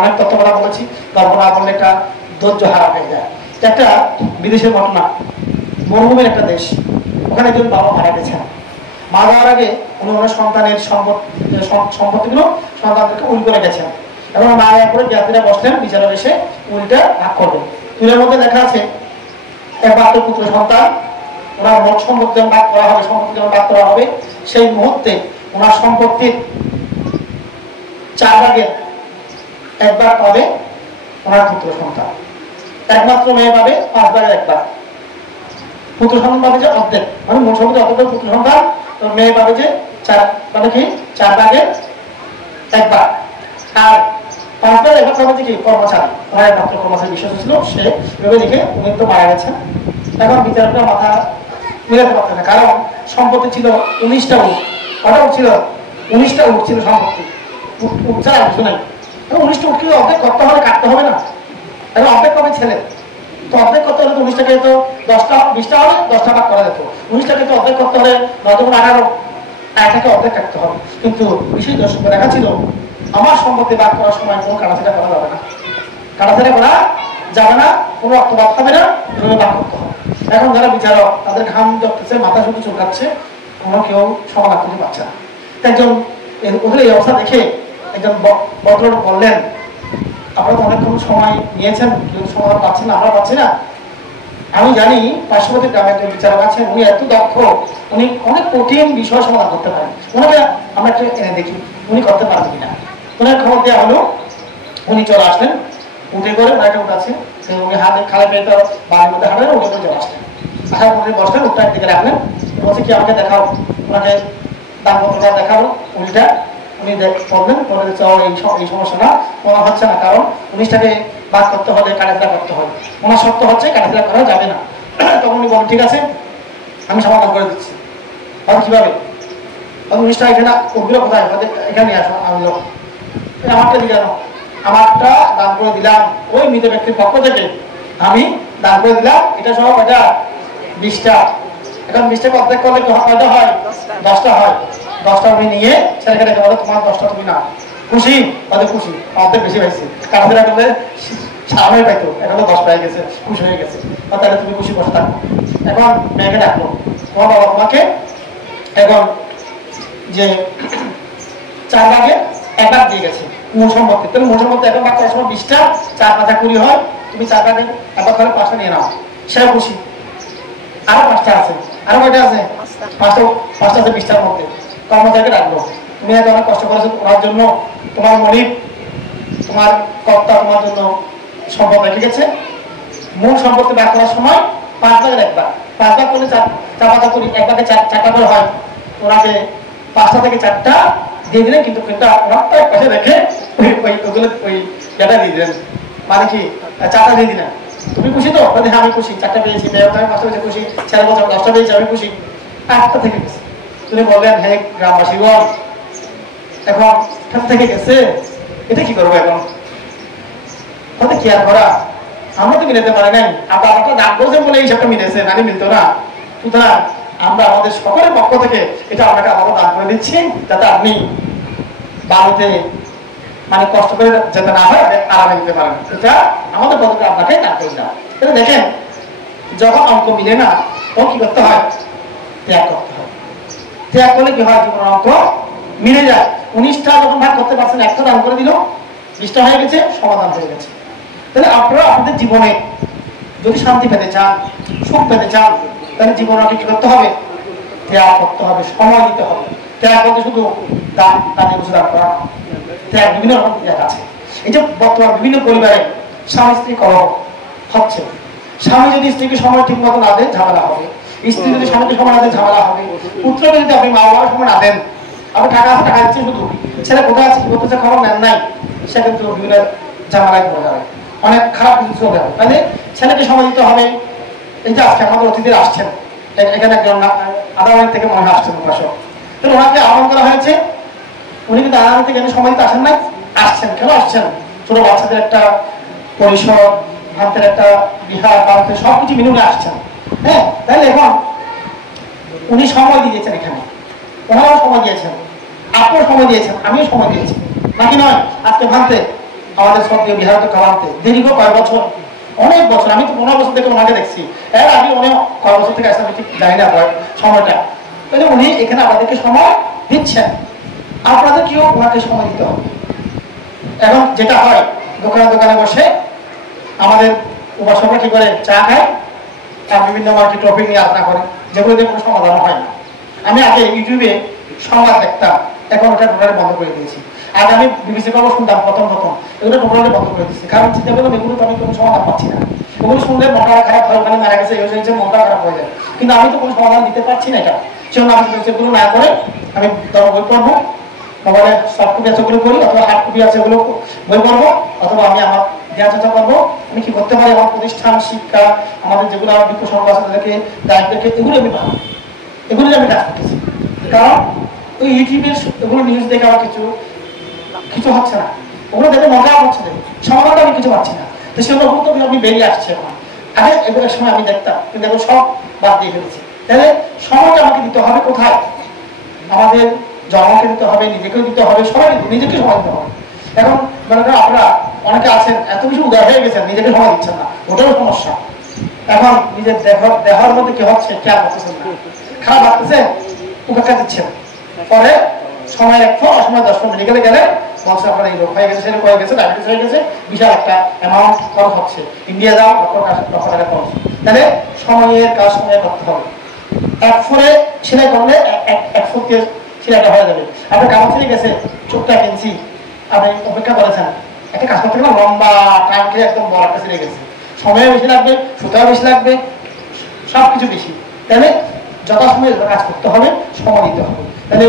অনেক তথ্য কথা বলেছি, গল্প না বললে একটা ধৈর্য হারা হয়ে যায়। একটা বিদেশের ঘটনা, মরুভূমির একটা দেশ, ওখানে একজন বাবা মারা গেছেন। মারা যাওয়ার আগে উনি ওনার সন্তানের সম্পত্তিগুলো সন্তানদেরকে উইল করে গেছেন এবং মারা করে জ্ঞাতিরা বসলেন বিচারে এসে উইলটা ভাগ করবেন। উইলের মধ্যে লেখা আছে একমাত্র পুত্র সন্তান, ওনার মোট সম্পত্তি যখন ভাগ করা হবে, সম্পত্তি যখন ভাগ করা হবে সেই মুহূর্তে ওনার সম্পত্তির 4 ভাগের 1 ভাগ পাবে ওনার পুত্র সন্তান, একমাত্র মেয়ে পাবে 5 ভাগের 1 ভাগ। পুত্র সন্তান পাবে যে অর্ধেক, মানে মোট সম্পত্তি অর্ধেক পুত্র সন্তান, মেয়ে পাবে যে 4, মানে কি 4 ভাগের 1 ভাগ। আর 5 ভাগের 1 ভাগ পাবে যে কি কর্মচারী, ওনার একমাত্র কর্মচারী বিশ্বস্ত ছিল, সে ভেবে লিখে উনি তো মারা গেছেন। এখন বিচারকরা মাথা মিলাতে পারতেন না, কারণ সম্পত্তি ছিল 19টা উট, কটা উট ছিল? 19টা উট ছিল সম্পত্তি, উট ছাড়া কিছু নাই। 19টা উটকে অর্ধেক করতে হবে, কাটতে হবে না? এখন অর্ধেক পাবে ছেলে, তো অর্ধেক করতে হলে তো 19টাকে তো 10টা 20টা হলে 10টা ভাগ করা যেত, 19টাকে তো অর্ধেক করতে হলে 9 18টাকে অর্ধেক কাটতে হবে। কিন্তু বিশেষ দর্শক দেখা ছিল আমার সম্পত্তি ভাগ করার সময় কোনো কাটাছেড়া করা যাবে না, কাটাছেড়া করা যাবে না, কোনো রক্তপাত হবে না, এভাবে ভাগ করতে হবে। এখন যারা বিচারক তাদের ঘাম জপতেছে, মাথা শুধু চুলকাচ্ছে, কোনো কেউ সমাধান করতে পারছে না। একজন ওদের এই অবস্থা দেখে একজন ভদ্রলোক বললেন, আপনারা তো অনেকক্ষণ সময় নিয়েছেন, কেউ সমাধান পাচ্ছেন না, আমরা পাচ্ছি না। আমি জানি পার্শ্ববর্তী গ্রামে একজন বিচারক আছেন, উনি এত দক্ষ, উনি অনেক কঠিন বিষয় সমাধান করতে পারেন, ওনাকে আমরা একটু এনে দেখি উনি করতে পারবেন কিনা। ওনার খবর দেওয়া হলো, উনি চলে আসলেন, উঠে করে একটা উঠ আছে, উনি হাতে খালে পেয়ে তো বাড়ির মধ্যে হাঁটেন, উঠে করে চলে আসলেন। আসার পরে বসলেন, উঠটা একদিকে রাখলেন, বলছে কি আমাকে দেখাও, ওনাকে দামপত্রটা দেখালো উনিটা। উনি বললেন পরে এই সমস্যাটা ওনার হচ্ছে না, কারণ 19টাকে ভাগ করতে হলে কাটাছেড়া করতে হবে, ওনার শর্ত হচ্ছে কাটাছেড়া করা যাবে না। তখন উনি বলেন ঠিক আছে আমি সমাধান করে দিচ্ছি। কিভাবে? 19টা এখানে ওগুলো কোথায়? এখানে আসো, আমি লোক আমারটা দিকে আনো, আমারটা দান করে দিলাম ওই মৃত ব্যক্তির পক্ষ থেকে, আমি দান করে দিলাম, এটা সহ কয়টা? 20টা। এখন 20টাকে অর্ধেক করলে কয়টা হয়? 10টা হয়। 10টা উনি নিয়ে ছেলেকে ডেকে বলে তোমার 10টা তুমি না। খুশি? বলে খুশি, অর্ধেক বেশি পাইছি, কাটাছেড়া করলে সামনে পাইতো, এখন তো 10 পেয়ে গেছে, খুশি হয়ে গেছে, তাহলে তুমি খুশি বসে থাকো। এখন মেয়েকে ডাকলো, তোমার বাবা তোমাকে এখন যে 4 ভাগে 1 ভাগ দিয়ে গেছে মূল সম্পত্তি, তাহলে মূল সম্পত্তি 1 ভাগ করার সময় 20টা, 4 5 20 হয়, তুমি 4 ভাগে 1 ভাগ করে 5টা নিয়ে নাও, সেও খুশি। আরো 5টা আছে, আরো কয়টা আছে? 5টা আছে 20টার মধ্যে। কর্মচারীকে রাখবো, তুমি এত অনেক কষ্ট করেছো, ওনার জন্য তোমার মনিব, তোমার কর্তা তোমার জন্য সম্পদ রেখে গেছে। মূল সম্পত্তি ভাগ করার সময় 5 ভাগের 1 ভাগ, 5 ভাগ করলে 4 ভাগ করি, 1 ভাগে 4টা করে হয়, ওনাকে 5টা থেকে 4টা দিয়ে দিলেন, কিন্তু ওনারটা পাশে রেখে ওগুলো ওই যেটা দিয়ে দিলেন, মানে কি 4টা দিয়ে দিলেন। তুমি খুশি তো? হ্যাঁ আমি খুশি, 4টা পেয়েছি, মেয়ে 5টা পেয়েছে খুশি, ছেলে বছর 10টা পেয়েছি আমি খুশি, 8টা থেকে গেছে। তুমি বললেন হে গ্রামবাসীগণ এখন 8টা থেকে গেছে, এটা কি করবো এখন? হয়তো কি আর করা, আমরা তো মিলাতে পারি নাই, আপনারা দান করেছেন বলে এই হিসাবটা মিলেছে, নানি মিলতো না। সুতরাং আমরা আমাদের সকলের পক্ষ থেকে এটা আপনাকে আবারও দান করে দিচ্ছি, যাতে আপনি বাড়িতে মানে কষ্ট করে যেতে না হয়, আরামে দিতে পারেন। এটা আমাদের পক্ষে আপনাকে দান করে দেওয়া। এটা দেখেন যখন অঙ্ক মিলে না তখন কি করতে হয়? ত্যাগ করতে হয়। ত্যাগ করলে কি হয়? জীবনের অঙ্ক মিলে যায়। 19টা যখন ভাগ করতে পারছেন, 1টা দান করে দিল, 20টা হয়ে গেছে, সমাধান হয়ে গেছে। তাহলে আপনারা আপনাদের জীবনে যদি শান্তি পেতে চান, সুখ পেতে চান, তাহলে জীবনে কি করতে হবে? ত্যাগ করতে হবে, সময় দিতে হবে। ত্যাগ করতে শুধু দান দানে গুজরাট করা, ত্যাগ বিভিন্ন রকম ত্যাগ আছে। এই যে বর্তমান বিভিন্ন পরিবারে স্বামী স্ত্রী কলহ হচ্ছে, স্বামী যদি স্ত্রীকে সময় ঠিক মতো না দেন ঝামেলা হবে, স্ত্রী যদি স্বামীকে সময় না দেন ঝামেলা হবে, পুত্রকে যদি আপনি মা বাবার সময় না দেন, আপনি টাকা আছে টাকা দিচ্ছেন শুধু, ছেলে কোথায় আছে কি করতেছে খবর নেন নাই, সে কিন্তু বিভিন্ন ঝামেলায় পড়ে যাবে, অনেক খারাপ কিছু চলে যাবে। তাহলে ছেলেকে সময় দিতে হবে। এই যে আজকে আমাদের অতিথিরা আসছেন, এখানে একজন আদাবাড়ি থেকে মনে হয় আসছেন উপাসক, তাহলে ওনাকে আহ্বান করা হয়েছে, উনি কিন্তু আদাবাড়ি থেকে সময় দিতে আসেন নাই, আসছেন। কেন আসছেন? ছোট বাচ্চাদের একটা পরিষদ, ভারতের একটা বিহার, ভারতের সবকিছু মিলে উনি আসছেন। হ্যাঁ, তাহলে এখন উনি সময় দিয়েছেন, এখানে ওনারাও সময় দিয়েছেন, আপনিও সময় দিয়েছেন, আমিও সময় দিয়েছি, নাকি নয়? আজকে ভারতে আমাদের সব বিহারকে খাওয়াতে দীর্ঘ কয়েক বছর, অনেক বছর, আমি তো 15 বছর থেকে ওনাকে দেখছি, এর আগে অনেক কয়েক বছর থেকে আসলে আমি ঠিক জানি না সময়টা। তাহলে উনি এখানে আমাদেরকে সময় দিচ্ছেন, আপনাদের কেউ ওনাকে সময় দিতে হবে। এখন যেটা হয়, দোকানে দোকানে বসে আমাদের উপাসকরা কি করে, চা খায় আর বিভিন্ন মার্কেট টপিক নিয়ে আলোচনা করে, যেগুলো দিয়ে কোনো সমাধান হয় না। আমি আগে ইউটিউবে সংবাদ দেখতাম, এখন ওটা টোটালি বন্ধ করে দিয়েছি। আগে আমি বিবিসি খবর শুনতাম প্রথম, এগুলো টোটালি বন্ধ করে দিচ্ছি। কারণ চিন্তা করলাম এগুলো তো আমি কোনো সমাধান পাচ্ছি না, ওগুলো শুনলে মনটা খারাপ হয়, ওখানে মারা গেছে, মনটা খারাপ হয়ে যায়, কিন্তু আমি তো কোনো সমাধান দিতে পারছি না। এটা সেজন্য আমি সেগুলো না করে আমি বই পড়বো, মোবাইলে সফট কপি আছে ওগুলো করি, অথবা হার্ড কপি আছে ওগুলো বই পড়বো, অথবা আমি আমার জ্ঞান চর্চা করবো। আমি কি করতে পারি, আমার প্রতিষ্ঠান, শিক্ষা, আমাদের যেগুলো আমার বৃক্ষ সংঘ আছে তাদেরকে গাইড রেখে এগুলো আমি পাবো, এগুলো আমি কাজ করতেছি। কারণ ওই ইউটিউবের এগুলো নিউজ দেখে আমার কিছু কিছু হচ্ছে না, ওগুলো দেখে মজা হচ্ছে, সমাধানটা আমি কিছু পাচ্ছি না। তো সেগুলো তো আমি বেরিয়ে আসছে এখন। আগে এগুলো সময় আমি দেখতাম, কিন্তু এখন সব বাদ দিয়ে ফেলেছি। তাহলে সময়টা আমাকে দিতে হবে কোথায়? আমাদের জমাকে দিতে হবে, নিজেকেও দিতে হবে, সবাই নিজেকে সময় দিতে হবে। এখন মনে করেন আপনারা অনেকে আছেন এত বেশি উদয় হয়ে গেছেন, নিজেকে সময় দিচ্ছেন না, ওটাও সমস্যা। এখন নিজের দেহের মধ্যে কি হচ্ছে খেয়াল করতেছেন না, খারাপ লাগতেছে, উপেক্ষা দিচ্ছেন, পরে সময় একটু অসময় 10 মিনিট মেডিকেলে গেলে বলছে আপনার এই রোগ হয়ে গেছে, সেরকম হয়ে গেছে, ডায়াবেটিস হয়ে গেছে, বিশাল একটা অ্যামাউন্ট খরচ হচ্ছে, ইন্ডিয়া যাও ডক্টর টাকা খরচ। তাহলে সময়ের কাজ সময়ে করতে হবে। এক ফোরে সেলাই করলে এক ফুট দিয়ে সেলাইটা হয়ে যাবে। আপনার কাগজ ছিঁড়ে গেছে, চোখটা কিনছি, আপনি অপেক্ষা করেছেন, একটা কাজ করতে গেলে লম্বা টান খেয়ে একদম বড় একটা ছিঁড়ে গেছে, সময় বেশি লাগবে, সুতাও বেশি লাগবে, সবকিছু বেশি। তাহলে যথাসময়ে কাজ করতে হবে, সময় দিতে হবে। তাহলে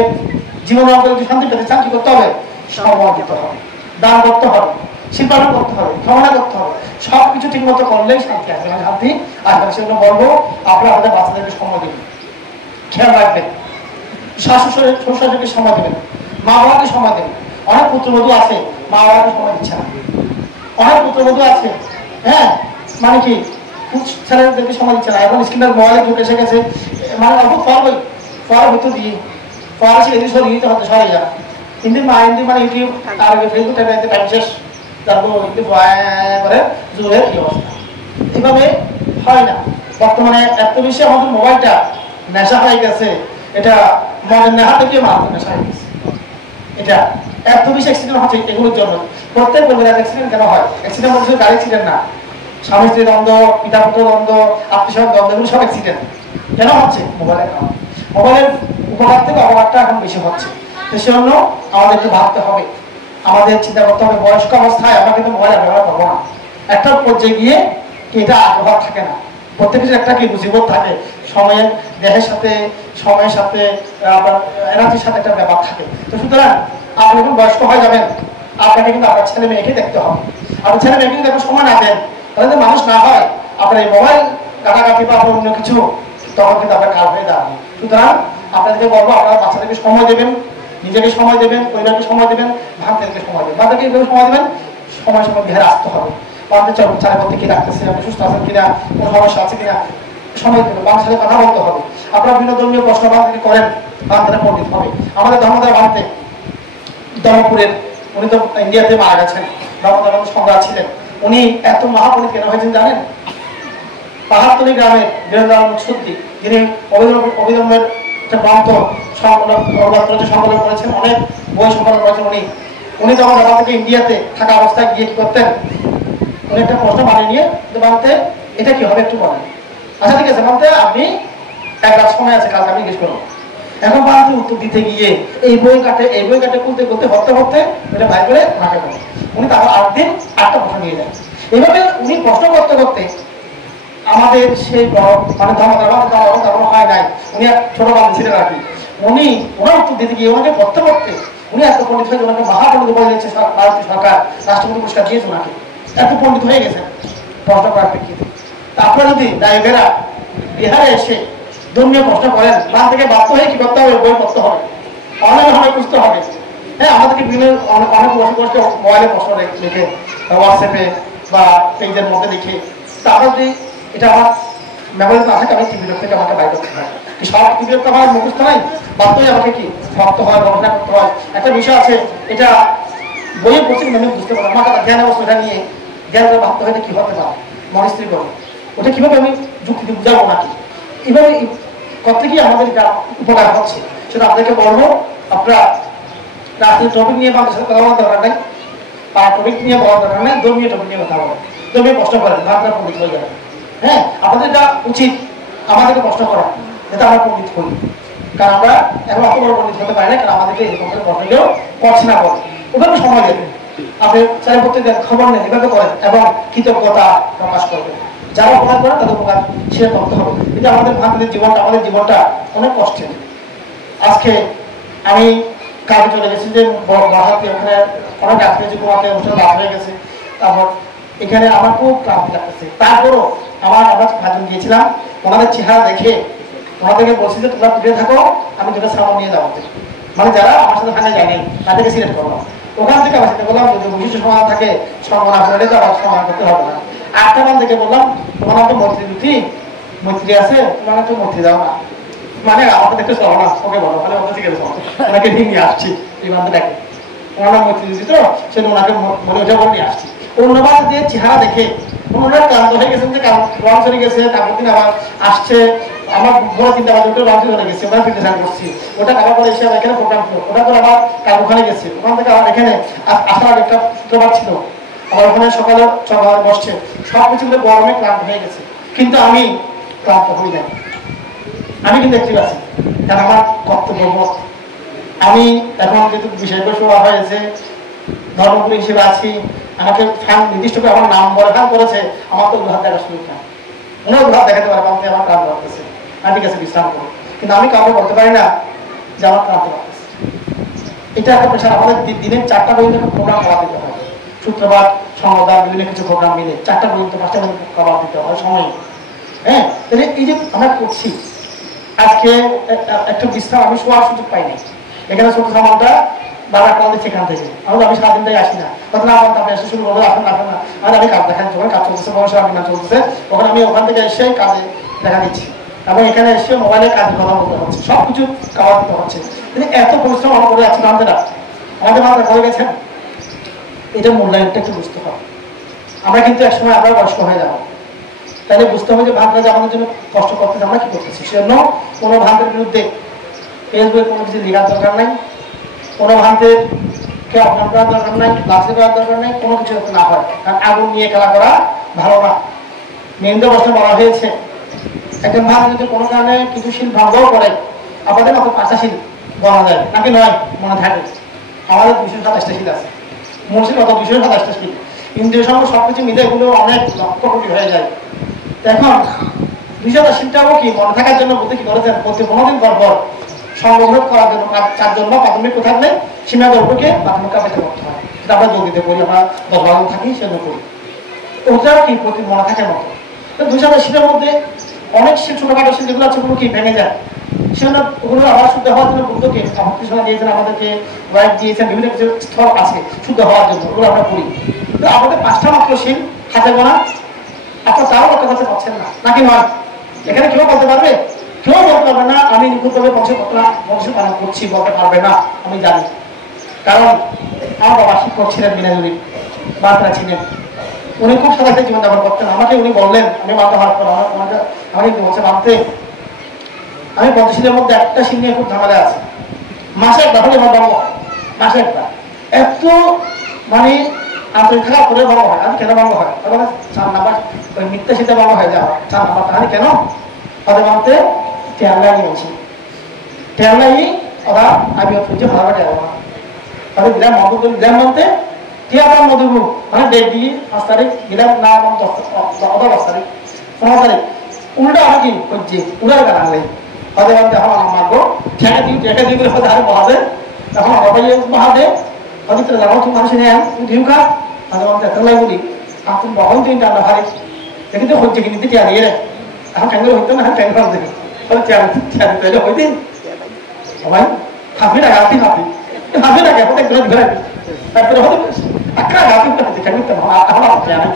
জীবন যদি শান্তি পেতে চান কি করতে হবে? সময় দিতে হবে, দান করতে হবে, শিল্পায়ন করতে হবে, ক্ষমতা করতে হবে, সবকিছু ঠিক মতো করলেই শান্তি আসবে। শান্তি আসবে, সেজন্য বলবো আপনারা আমাদের বাচ্চাদেরকে সময় দেবেন, খেয়াল রাখবেন, শ্বশুরকে সময় দেবেন, মা বাবাকে সময় দেবেন। অনেক পুত্রবধূ আছে মা বাবাকে সময় দিচ্ছে না, অনেক পুত্রবধূ আছে, হ্যাঁ, মানে কি ছেলেদেরকে সময় দিচ্ছে না। এখন স্ক্রিনের মোবাইলে যুগ এসে গেছে, মানে অল্প ফল ভিতর দিয়ে ফল আছে এদিকে সরিয়ে দিতে হতে সরে যান। হিন্দি মানে ইউটিউব আর ফেসবুক টাইম শেষ, তারপর করে জোরে কি অবস্থা। এইভাবে হয় না। বর্তমানে এত বেশি আমাদের মোবাইলটা নেশা হয়ে গেছে, এটা মনের নেশা থেকে মানুষের নেশা হয়ে গেছে। এটা এত বেশি অ্যাক্সিডেন্ট হচ্ছে এগুলোর জন্য। প্রত্যেক বলবেন অ্যাক্সিডেন্ট কেন হয়? অ্যাক্সিডেন্ট হচ্ছে গাড়ি অ্যাক্সিডেন্ট না, স্বামী স্ত্রীর দ্বন্দ্ব, পিতা পুত্র দ্বন্দ্ব, আত্মীয় দ্বন্দ্ব, এগুলো সব অ্যাক্সিডেন্ট কেন হচ্ছে? মোবাইলের কারণে। মোবাইলের উপকার থেকে অপকারটা এখন বেশি হচ্ছে। তো সেজন্য আমাদেরকে ভাবতে হবে, আমাদের চিন্তা করতে হবে বয়স্ক অবস্থায় আমরা কিন্তু মোবাইল ব্যবহার করবো না। একটা পর্যায়ে গিয়ে এটা আগ্রহ থাকে না, প্রত্যেক কিছু একটা কি মুসিবত থাকে, সময়ের দেহের সাথে, সময়ের সাথে, এনার্জির সাথে একটা ব্যাপার থাকে। তো সুতরাং আপনি যখন বয়স্ক হয়ে যাবেন, আপনাকে কিন্তু আপনার ছেলে মেয়েকে দেখতে হবে। আপনি ছেলে মেয়েকে যদি এখন সময় না দেন, তাহলে তো মানুষ না হয়, আপনার এই মোবাইল ঘাটাঘাটি বা অন্য কিছু, তখন কিন্তু আপনার কাল হয়ে দাঁড়াবে। সুতরাং আপনাদেরকে বলবো, আপনারা বাচ্চাদেরকে সময় দেবেন, নিজেকে সময় দেবেন, পরিবারকে সময় দেবেন, ভাবদেরকে সময় দেবেন। ভাবদেরকে এইভাবে সময় দেবেন, সময় সময় বিহারে আসতে হবে। বান্ধব চারের মধ্যে কি রাখতেছে, আপনি সুস্থ আছেন কিনা, কোনো সমস্যা আছে কিনা, সময় দেবেন, বান্ধবের সাথে কথা বলতে হবে। আপনারা বিভিন্ন ধর্মীয় প্রশ্ন বান্ধবকে করেন, বান্ধবরা পণ্ডিত হবে। আমাদের ধর্মদার বান্ধে ধর্মপুরের, উনি তো ইন্ডিয়াতে মারা গেছেন, ধর্মদার সম্রাট ছিলেন। উনি এত মহাপণ্ডিত কেন হয়েছেন জানেন? পাহাড়তলি গ্রামের বীরেন্দ্রনাথ মুখসুদ্দি, যিনি অভিধর্মের একটা গ্রন্থ সংকলন করেছেন, অনেক বই সংকলন করেছেন উনি যখন ঢাকা থেকে ইন্ডিয়াতে থাকা অবস্থায় গিয়ে কি করতেন, উনি একটা প্রশ্ন বানিয়ে নিয়ে বানতে, এটা কি হবে একটু বলেন। আচ্ছা ঠিক আছে, বলতে আপনি এক রাত সময় আছে, কালকে আমি জিজ্ঞেস করবো। এখন বাড়িতে উত্তর দিতে গিয়ে এই বই কাটে করতে করতে এটা ভাই করে ওনাকে বলে। উনি তারপর 8 দিন 8টা প্রশ্ন নিয়ে যান। এইভাবে উনি প্রশ্ন করতে আমাদের সেই মানে ধর্ম হয় নাই, উনি এক ছোট বান্ধব ছিলেন আর কি। উনি ওনার উত্তর দিতে গিয়ে ওনাকে করতে উনি এত পণ্ডিত হয়েছে, ওনাকে মহাপণ্ডিত বলে দিচ্ছে ভারতীয় সরকার, রাষ্ট্রপতি পুরস্কার দিয়েছে ওনাকে, এত পণ্ডিত হয়ে গেছেন প্রশ্ন করার প্রেক্ষিতে। তারপরে যদি ড্রাইভাররা বিহারে এসে ধর্মীয় প্রশ্ন করেন, বান থেকে বাধ্য হয়ে কি করতে হবে, বই পড়তে হবে, অনলাইনে হবে, খুঁজতে হবে। হ্যাঁ, আমাদেরকে বিভিন্ন অনেক বসে মোবাইলে প্রশ্ন লিখে হোয়াটসঅ্যাপে বা পেজের মধ্যে লিখে, তারপর যদি এটা আমার মেমোরিতে না থাকে, আমি টিভির থেকে আমাকে বাইর করতে হয়। সব টিভির তো আমার মুখস্থ নাই, বাধ্য হয়ে আমাকে কি ভক্ত হয়, গবেষণা করতে হয়। একটা বিষয় আছে, এটা বইয়ে পড়ছি কিন্তু আমি বুঝতে পারলাম, আমার জ্ঞান অবস্থা এটা নিয়ে জ্ঞান করে ভাবতে হয় কি হতে পারে, মন স্থির করে ওটা কিভাবে আমি যুক্তি বুঝাবো নাকি, এইভাবে করতে গিয়ে আমাদের এটা উপকার হচ্ছে। সেটা আপনাদেরকে বলবো, আপনারা রাজনীতি টপিক নিয়ে আমাদের সাথে কথা বলার দরকার নেই, আর টপিক নিয়ে বলার দরকার নেই, ধর্মীয় টপিক নিয়ে কথা বলেন, ধর্মীয় প্রশ্ন করেন, আপনারা পণ্ডিত হয়ে যাবেন। হ্যাঁ, আপনাদের এটা উচিত আমাদেরকে প্রশ্ন করা, যাতে আমরা পণ্ডিত হই। কারণ আমরা এখন অত বড় পণ্ডিত হতে পারি না, কারণ আমাদেরকে এরকম প্রশ্ন কেউ করছে না বলে। ওভাবে সময় দেবেন, আপনি চাই প্রত্যেকদিন খবর নেন, এভাবে করেন এবং কৃতজ্ঞতা প্রকাশ করবেন। যারা উপকার করে তাদের উপকার শেয়ার করতে হবে। কিন্তু আমাদের ভারতের জীবনটা, আমাদের জীবনটা অনেক কষ্টের। আজকে আমি কাজে চলে গেছি যে বাসাতে, ওখানে অনেক আত্মীয় ঘুমাতে অনুষ্ঠান রাত হয়ে গেছে। তারপর এখানে আমার খুব ক্লান্তি লাগতেছে, তারপরও আমরা ভাজন গিয়েছিলাম, ওনাদের চেহারা দেখে ওনাদেরকে বলছি যে তোমরা ফিরে থাকো, আমি তোদের সামনে নিয়ে যাবো। মানে যারা আমার সাথে থাকা যায়নি তাদেরকে সিলেক্ট করলাম। ওখান থেকে আমার সাথে বললাম যদি বিশিষ্ট সমাধান থাকে সমাধান আপনাদের তো আবার সমাধান করতে হবে না। 8টা মান থেকে বললাম তোমার তো মৈত্রী আছে, তোমার তো মৈত্রী দাও না, মানে আমাকে দেখতে চলো না, ওকে বলো, মানে ওকে থেকে ওনাকে নিয়ে আসছি এই বান্ধবটাকে, ওনার মৈত্রী দিচ্ছি তো সেটা ওনাকে মনে ওঠা বলে নিয়ে আসছি। অন্যবার দিয়ে চেহারা দেখে ওনারা ক্লান্ত হয়ে গেছেন, যে রং চলে গেছে, তারপর দিন আবার আসছে। আমার বড় 3টা বাজে ওটা রং চলে গেছে, ওখানে প্রিপারেশন করছি, ওটা কাবার পরে এসে এখানে প্রোগ্রাম ছিল, ওটা করে আবার কাল ওখানে গেছি, ওখান থেকে আবার এখানে আসার আগে একটা শুক্রবার ছিল, আবার ওখানে সকালে বসছে, সব কিছু গরমে ক্লান্ত হয়ে গেছে। কিন্তু আমি ক্লান্ত হই নাই, আমি কিন্তু অ্যাক্টিভ আছি, কারণ আমার কর্তব্য। আমি এখন যেহেতু বিষয়বস্তু হয়েছে, ধর্মপুরী হিসেবে আছি, আমাকে নির্দিষ্ট করে আমার নাম বলে করেছে, আমার তো হাত দেখা সুযোগ না, ওনার হাত দেখাতে পারে আমাকে, আমার ক্লান্ত লাগতেছে, আমি ঠিক আছে বিশ্রাম করবো, কিন্তু আমি কাউকে বলতে পারি না যে আমার ক্লান্ত লাগতেছে। এটা একটা প্রেশার। আমাদের দিনের 4টা পর্যন্ত প্রোগ্রাম করা দিতে হয়, শুক্রবার সংবাদ বিভিন্ন কিছু প্রোগ্রাম মিলে 4টা পর্যন্ত 5টা পর্যন্ত করা দিতে হয় সময়। হ্যাঁ, তাহলে এই যে আমরা করছি, আজকে একটু বিশ্রাম আমি শোয়ার সুযোগ পাইনি, এখানে ছোট সামানটা বাবা কল দিচ্ছে এখান থেকে, আমি সারাদিনটাই আসি না, তখন আমার তারপরে এসে শুরু করবো, আসেন না আর আমি কাজ দেখান, যখন কাজ চলতেছে বয়সে আমি না চলতেছে, তখন আমি ওখান থেকে এসে কাজে দেখা দিচ্ছি এবং এখানে এসে মোবাইলে কাজের কথা বলতে হচ্ছে, সবকিছু খাওয়া দিতে হচ্ছে। এত পরিশ্রম আমরা করে যাচ্ছি বান্ধবরা, আমাদের মাথায় করে গেছেন, এটা মূল্যায়নটা একটু বুঝতে হবে। আমরা কিন্তু একসময় আমরা বয়স্ক হয়ে যাবো, তাহলে বুঝতে হবে যে ভাবনা যে আমাদের জন্য কষ্ট করতেছে, আমরা কি করতেছি। সেজন্য কোনো ভান্তের বিরুদ্ধে ফেসবুকে কোনো কিছু লেখার দরকার নাই, কোনো ভান্তের কে অপমান করার দরকার নাই, লাঠি করার দরকার নেই, কোনো কিছু না হয়। কারণ আগুন নিয়ে খেলা করা ভালো না। মেহেন্দ্র বস্ত্র বলা হয়েছে, একজন ভাগ যদি কোনো কারণে কিছু শিল ভঙ্গও করে, আমাদের মতো 5টা শিল বলা যায় নাকি নয় মনে থাকে, আমাদের 227টা শিল আছে, মূর্ষির মতো 227টা শিল, ইন্দ্রিয় সঙ্গে সবকিছু মিলে এগুলো অনেক লক্ষ কোটি হয়ে যায়। এখন 200টা শিলটাও কি মনে থাকার জন্য বলতে কি করেছেন, প্রতি 15 দিন পর সংগ্রহ করার জন্য 4 জন বা প্রাথমিক থাকলে সীমা গল্পকে প্রাথমিক কাপড়ে করতে হয়, সেটা আমরা যোগ দিতে করি, আমরা 10-12 থাকি সেজন্য করি, ওটাও কি প্রতি মনে থাকার মতো। 200টা শিলের মধ্যে অনেক শিল ছোটখাটো শিল যেগুলো আছে ওগুলো কি ভেঙে যায়, সেগুলো ওগুলো আবার শুদ্ধ হওয়ার জন্য বুদ্ধকে কৃষ্ণা দিয়েছেন, আমাদেরকে ওয়াইফ দিয়েছেন, বিভিন্ন কিছু স্থল আছে শুদ্ধ হওয়ার জন্য, ওগুলো আমরা করি। তো আমাদের 5টা মাত্র শিল হাতে গোনা, আপনার তাও একটা কথা পাচ্ছেন না নাকি নয়, এখানে কেউ বলতে পারবে, কেউ বলতে পারবে না আমি নিখুঁতভাবে বংশপালন করছি, বলতে পারবে না, আমি জানি। কারণ আমার বাবা শিক্ষক ছিলেন, বিনাজুরি বার্তা ছিলেন, উনি খুব সাথে জীবনযাপন করতেন। আমাকে উনি বললেন, আমি মাথা হাত করে আমাকে বলছে ভাবতে, আমি 50 শিলের মধ্যে একটা শিল নিয়ে খুব ঝামেলা আছে, মাসে একবার হলে আমার বঙ্গ হয়, মাসে একবার, এত মানে আন্তরিক থাকার পরে বঙ্গ হয়। আমি কেন বঙ্গ হয়, 4 নাম্বার ওই মিথ্যা শীতে বঙ্গ হয়ে যাওয়া 4 নাম্বার, তাহলে কেন তাদের মানতে টেয়ারলাই আছে টেয়ারলাই ওরা আমি খুঁজে ভালো টেয়ারবা তাহলে দিলাম মধু দিলাম বলতে টিয়ার মধু মানে ডেট দিয়ে 5 তারিখ দিলাম না 10 তারিখ 15 তারিখ উল্টা আর কি খুঁজছে উড়ার গান আনলে তাদের মধ্যে এখন মারবো ঠেকা দিয়ে করে হতে আরে বহাদে এখন অবাই বহাদে অদিত্য জানাও তুমি মানুষ নেন দিউ খা তাদের মধ্যে টেয়ারলাই বলি আপনি বহন তিনটা আমরা ভারী দেখি তো হচ্ছে কিনতে টিয়ার দিয়ে এখন ক্যাঙ্গেল হইতো না ক্যাঙ্গেল দেখি তাহলে টিয়ার তাহলে হইতেন সবাই হাফি না হাফি না কেন ঘুরে ঘুরে তারপরে হয়তো একটা হাফি দেখে নিতে আমার জানা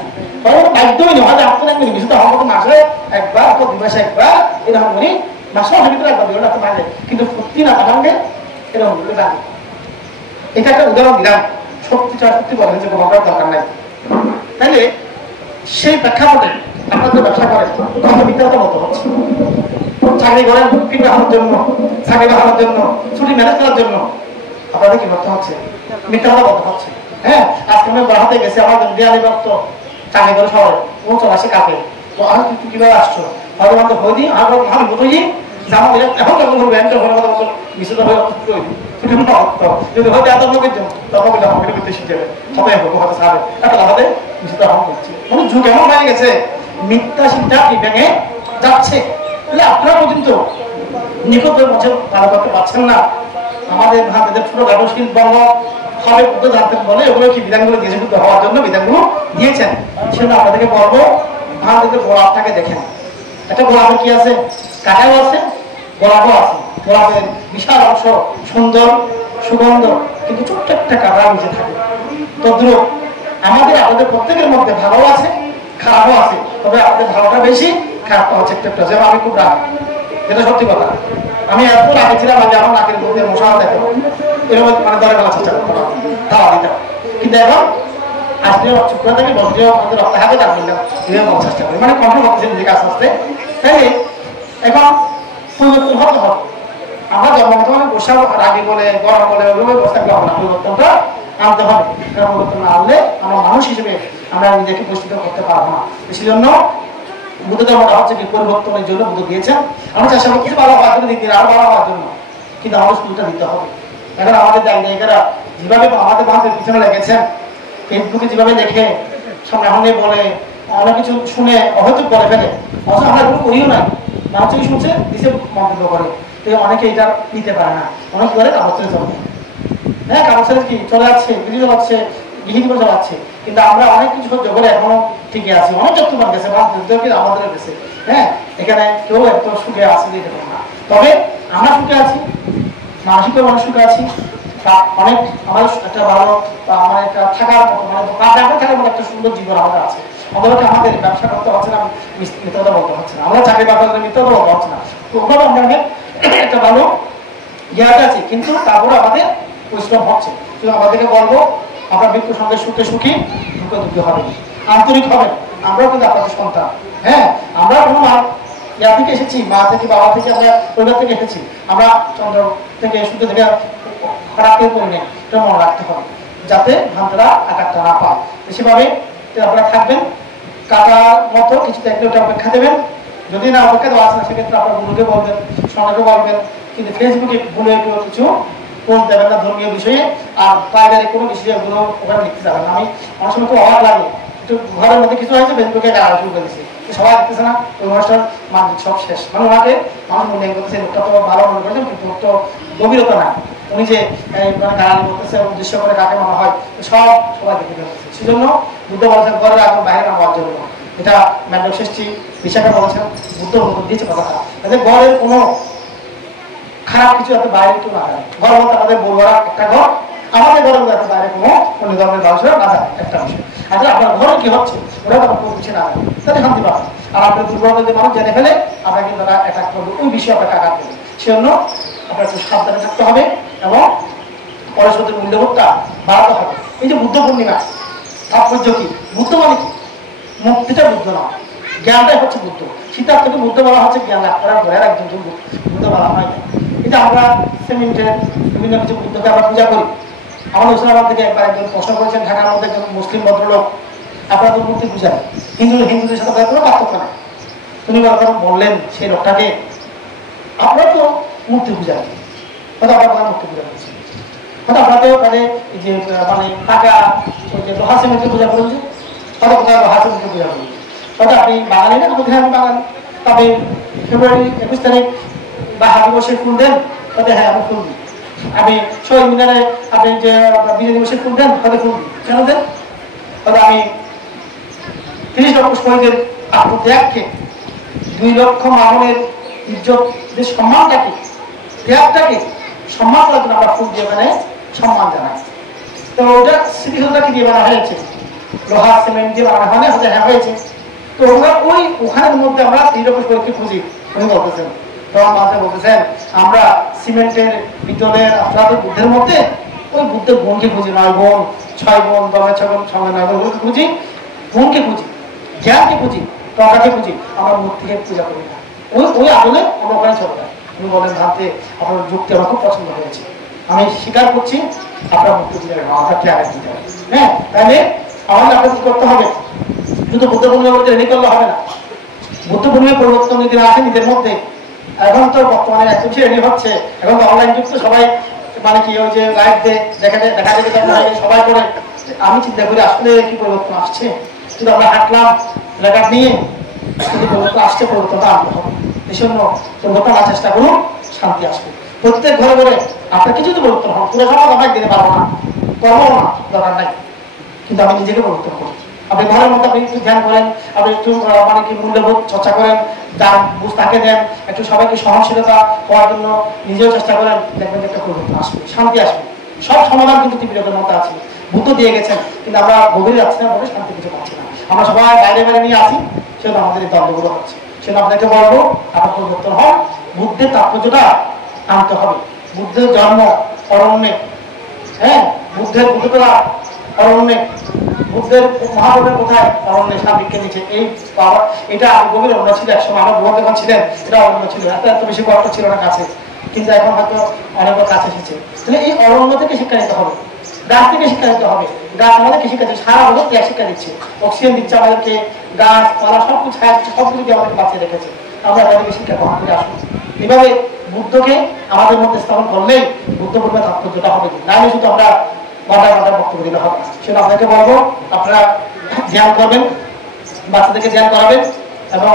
তবে বাধ্যই নয় যে আপনার একদিন বিশুদ্ধ হওয়ার মাসে একবার অথবা 2 মাসে একবার এরকম করি মাসে ভিতরে একবার বিরোধ রাখতে পারলে কিন্তু সত্যি না পাঠাঙ্গে এরকম বলে জানি এটা একটা উদাহরণ দিলাম সত্যি বলে যে কোনো দরকার নাই তাহলে সেই প্রেক্ষাপটে আপনার যে ব্যবসা করেন তখন মিথ্যাটা মতো হচ্ছে চাকরি করেন ফি বাড়ানোর জন্য চাকরি বাড়ানোর জন্য ছুটি ম্যানেজ করার জন্য আপনাদের কি করতে হচ্ছে মিথ্যা কথা বলতে হচ্ছে হ্যাঁ আজকে আমি বাড়াতে গেছি আমার দেয়ালি ভক্ত চাকরি করে শহরে ও চলে আসে কাপে তো আমি তুই কিভাবে আসছো হয়তো আমাকে হয়ে দিই আমি বোধই জামা দিলে এখন যখন করবো এন্টার হয়ে মতো মিশ্রিত হয়ে যদি হয়তো এত লোকের জন্য তখন বলে আমাকে করতে শিখে যাবে সবাই হবো হয়তো সারে এত লাভাতে মিশ্রিত হওয়া করছে মানে যুগ এমন হয়ে গেছে মিথ্যা চিন্তা ভেঙে যাচ্ছে তাহলে আপনারা পর্যন্ত নিকটের মাঝে ভালো করতে পারছেন না আমাদের ভারতের ছোটখাটো শিল্পবঙ্গ হবে বুদ্ধ জানতেন বলে ওগুলো কি বিধানগুলো দিয়েছে বুদ্ধ হওয়ার জন্য বিধানগুলো দিয়েছেন সেজন্য আপনাদেরকে বলবো ভারতের গোলাপটাকে দেখেন একটা গোলাপে কি আছে কাটাও আছে গোলাপও আছে গোলাপের বিশাল অংশ সুন্দর সুগন্ধ কিন্তু ছোট্ট একটা কাটা নিচে থাকে তদ্রুপ আমাদের আপনাদের প্রত্যেকের মধ্যে ভালো আছে খারাপও আছে তবে আপনাদের ভালোটা বেশি খারাপটা হচ্ছে একটু যেমন আমি খুব রাগ যেটা সত্যি কথা আমি এত রাগে ছিলাম যে আমার নাকের মধ্যে মশা দেখো এরকম মানে দরে গেলা চেষ্টা করতাম দাওয়া দিতাম কিন্তু এখন আজকে চুপ করে থাকি বন্ধুও আমাদের রক্ত হাতে দাম দিলাম এভাবে বলার চেষ্টা করি মানে কন্ট্রোল করতেছি নিজেকে আস্তে আস্তে তাই এখন পরিবর্তন হতে হবে আমরা জন্মগত মানে বসা রাগি বলে গরম বলে ওইভাবে বসে থাকলে হবে না পরিবর্তনটা আনতে হবে কারণ পরিবর্তন না আনলে আমরা মানুষ হিসেবে আমরা নিজেকে প্রস্তুত করতে পারবো না সেই জন্য বুদ্ধ ধর্মটা হচ্ছে কি পরিবর্তনের জন্য বুদ্ধ দিয়েছেন আমরা চেষ্টা করছি ভালো হওয়ার জন্য দিতে আরো ভালো হওয়ার জন্য কিন্তু আমাদের স্কুলটা দিতে হবে এখন আমাদের জায়গারা যেভাবে আমাদের মানুষের পিছনে লেগেছেন ফেসবুকে যেভাবে দেখে সামনে বলে অনেক কিছু শুনে অহেতুক বলে ফেলে অথচ আমরা এগুলো করিও না মানুষ শুনছে দিছে মন্তব্য করে অনেকে এটা নিতে পারে না অনেক করে কাগজ ছেড়ে চলে হ্যাঁ কাগজ ছেড়ে কি চলে যাচ্ছে বিধি চালাচ্ছে বিহীন করে চালাচ্ছে কিন্তু আমরা অনেক কিছু সহ্য করে এখনো ঠিকই আছি অনেক যত্নবান গেছে আমাদের গেছে হ্যাঁ এখানে কেউ এত সুখে আছে দিতে পারে না তবে আমরা সুখে আছি মানসিকভাবে অনেক সুখে আছি অনেক আমার একটা ভালো আমার একটা থাকার মতো মানে থাকার মতো একটা সুন্দর জীবন আমাদের আছে অন্তত আমাদের ব্যবসা করতে হচ্ছে না মিথ্যাটা বলতে হচ্ছে না আমরা চাকরি বাকরি মিথ্যাটা বলতে হচ্ছে না ওভাবে আমরা একটা ভালো জ্ঞান আছে কিন্তু তারপরে আমাদের পরিশ্রম হচ্ছে শুধু আমাদেরকে বলবো আপনার মৃত্যুর সঙ্গে সুখে সুখী দুঃখে দুঃখী হবে আন্তরিক হবেন আমরাও কিন্তু আপনাদের সন্তান হ্যাঁ আমরা কোনো ইয়া থেকে এসেছি মা থেকে বাবা থেকে আমরা পরিবার থেকে এসেছি আমরা চন্দ্র থেকে সূর্য থেকে খারাপ করি নেই এটা মনে রাখতে হবে যাতে ভান্তরা আঘাতটা না পায় সেভাবে আপনারা থাকবেন কাটার মতো কিছু দেখলে ওটা অপেক্ষা দেবেন যদি না অপেক্ষা দেওয়া আছে না সেক্ষেত্রে আপনার গুরুকে বলবেন সঙ্গে বলবেন কিন্তু ফেসবুকে ভুলে কিছু পোস্ট দেবেন না ধর্মীয় বিষয়ে আর পারিবারিক কোনো বিষয়ে ওগুলো ওখানে লিখতে যাবেন না আমি আমার সময় খুব অবাক লাগে একটু ঘরের মধ্যে কিছু হয়েছে ফেসবুকে গাড়া শুরু করেছে সবাই দেখতেছে না ওই অনুষ্ঠান মানবিক সব শেষ মানে ওনাকে মানুষ মনে করতেছে লোকটা তো ভালো মনে করেছেন কিন্তু তো গভীরতা নাই উনি যে গাড়ি করতেছে উদ্দেশ্য করে কাকে মনে হয় সবাই দেখে ফেলতেছে সেজন্য বুদ্ধ বলেছেন ঘরের আগুন বাইরে নামার জন্য এটা ম্যান্ডব শেষ্ঠী বিশাখা বলেছেন বুদ্ধ দিয়েছে কথাটা তাদের ঘরের কোনো খারাপ কিছু যাতে বাইরে একটু না হয় ঘর বলতে আমাদের বড়রা একটা ঘর আমাদের ঘরের যাতে বাইরে কোনো অন্য ধর্মের মানুষেরা না যায় একটা বিষয় আসলে আপনার ঘরে কি হচ্ছে ওরা তখন কোনো কিছু না হয় তাহলে শান্তি পাবেন আর আপনার দুর্বল যে মানুষ জেনে ফেলে আপনার কিন্তু তারা অ্যাটাক করবে ওই বিষয়ে আপনাকে আঘাত করবে সেজন্য আপনার একটু সাবধানে থাকতে হবে এবং পরস্পরের মূল্যবোধটা বাড়াতে হবে এই যে বুদ্ধ পূর্ণিমা তাৎপর্য কি বুদ্ধ মানে কি মুক্তিটা বুদ্ধ না জ্ঞানটাই হচ্ছে বুদ্ধ সিদ্ধার্থকে বুদ্ধ বলা হচ্ছে জ্ঞান লাভ করার পরে একজন বুদ্ধ বলা হয় না এটা আমরা সেমিন্টের বিভিন্ন কিছু বুদ্ধকে আমরা পূজা করি আমাদের মুসলমান থেকে একবার একজন প্রশ্ন করেছেন ঢাকার মধ্যে একজন মুসলিম ভদ্রলোক আপনারা তো মূর্তি পূজা হিন্দুদের সাথে কোনো পার্থক্য নেই তিনি বললেন সেই লোকটাকে আপনারা তো মূর্তি পূজা হয়তো আপনারা মূর্তি পূজা করছেন, হয়তো আপনারা তো মানে যে মানে টাকা ওই যে লোহা সিমেন্টের পূজা করুন, হয়তো কোথাও লোহা সিমেন্টের পূজা করুন, হয়তো আপনি বাঙালি না, কোথায় আমি বাঙালি, তবে ফেব্রুয়ারি 21 তারিখ বাহা দিবসে ফুল দেন, তাতে হ্যাঁ আমি ফুল দিই। আপনি শহীদ মিনারে আপনি যে বিজয় দিবসে ফুল দেন, তাতে ফুল দিই, কেন দেন? তাহলে আমি 30 লক্ষ শহীদের ত্যাগকে, 2 লক্ষ মামুনের ইজ্জত, যে সম্মানটাকে, ত্যাগটাকে সম্মান করার জন্য আমরা ফুল দিয়ে মানে সম্মান জানাই। তো ওটা স্মৃতিসৌধটাকে দিয়ে বানা হয়েছে, লোহা সিমেন্ট দিয়ে বানানো হয় না, হ্যাঁ হয়েছে। তো আমরা ওই ওখানের মধ্যে আমরা 3 লক্ষ শহীদকে খুঁজি। উনি বলতেছেন, তখন মাথায় বলতেছেন আমরা সিমেন্টের পিতলের আপনাদের বুদ্ধের মধ্যে ওই বুদ্ধের গুণকে খুঁজি, 9 গুণ 6 গুণ 10 গুণ সঙ্গে 9 গুণকে খুঁজি, গুণকে খুঁজি, জ্ঞানকে খুঁজি, টাকাকে খুঁজি, আমরা মূর্তিকে পূজা করি না। ওই আগুনে আমরা ওখানে চলে যাই। উনি বলেন ভাবতে আপনার যুক্তি আমার খুব পছন্দ হয়েছে, আমি স্বীকার করছি আপনার মূর্তি পূজা আমাদের ত্যাগ দিতে হবে। হ্যাঁ, তাহলে আমাদের আপনার কি করতে হবে? শুধু বুদ্ধ পূর্ণিমা করতে রেডি করলে হবে না, বুদ্ধ পূর্ণিমার পরিবর্তন যদি না আসে নিজের মধ্যে। এখন তো বর্তমানে এত বেশি রেডি হচ্ছে, এখন তো অনলাইন যুক্ত, সবাই মানে কি ওই যে লাইভ দেখা যায় সবাই করে। আমি চিন্তা করি আসলে কি পরিবর্তন আসছে? শুধু আমরা হাঁটলাম রেকর্ড নিয়ে, কিন্তু পরিবর্তন আসছে, পরিবর্তনটা আনতে হবে। এই জন্য পরিবর্তন আনার চেষ্টা করুন, শান্তি আসবে প্রত্যেক ঘরে ঘরে। আপনার কিছু তো পরিবর্তন হবে, পুরো সমাজ আমরা দিতে পারবো না, করবো না, দরকার নাই, কিন্তু আমি নিজেকে পরিবর্তন করি। আপনি ঘরের মধ্যে আপনি একটু ধ্যান করেন, আপনি একটু মানে কি মূল্যবোধ চর্চা করেন, যার বুঝ তাকে দেন, একটু সবাইকে সহনশীলতা হওয়ার জন্য নিজেও চেষ্টা করেন, দেখবেন যে একটা পরিবর্তন আসবে, শান্তি আসবে। সব সমাধান কিন্তু ত্রিপিটকের মধ্যে আছে, বুদ্ধ দিয়ে গেছেন, কিন্তু আমরা গভীরে যাচ্ছি না বলে শান্তি কিছু পাচ্ছি না। আমরা সবাই বাইরে বাইরে নিয়ে আসি, সেটা আমাদের এই দ্বন্দ্বগুলো হচ্ছে। সেটা আপনাকে বলবো, আপনার পরিবর্তন হয়, বুদ্ধের তাৎপর্যটা আনতে হবে। বুদ্ধের জন্ম অরণ্যে, হ্যাঁ, বুদ্ধের বুদ্ধরা অরণ্যে, বুদ্ধের মহাপ্রভুর কোথায়? অরণ্যে, সাবিককে নিচে। এই বাবা এটা গভীর অরণ্য ছিল একসময়, আমার ভগবান যখন ছিলেন এটা অরণ্য ছিল, এত বেশি গর্ত ছিল না কাছে, কিন্তু এখন হয়তো অনেক কাছে এসেছে। তাহলে এই অরণ্য থেকে শিক্ষা নিতে হবে, গাছ থেকে শিক্ষা নিতে হবে। গাছ আমাদেরকে শিক্ষা দিচ্ছে, সারা বছর ত্যাগ শিক্ষা দিচ্ছে, অক্সিজেন দিচ্ছে আমাদেরকে, গাছ পালা সবকিছু সবকিছু দিয়ে আমাদেরকে বাঁচিয়ে রেখেছে। আমরা তাদেরকে শিক্ষা গ্রহণ করে আসবো। এভাবে বুদ্ধকে আমাদের মধ্যে স্থাপন করলেই বুদ্ধ পূর্বে তাৎপর্যটা হবে, না হলে শুধু আমরা বাটা বাটা বক্তব্য দিলে হবে। সেটা আপনাকে বলবো, আপনারা ধ্যান করবেন, বাচ্চাদেরকে ধ্যান করাবেন। এবং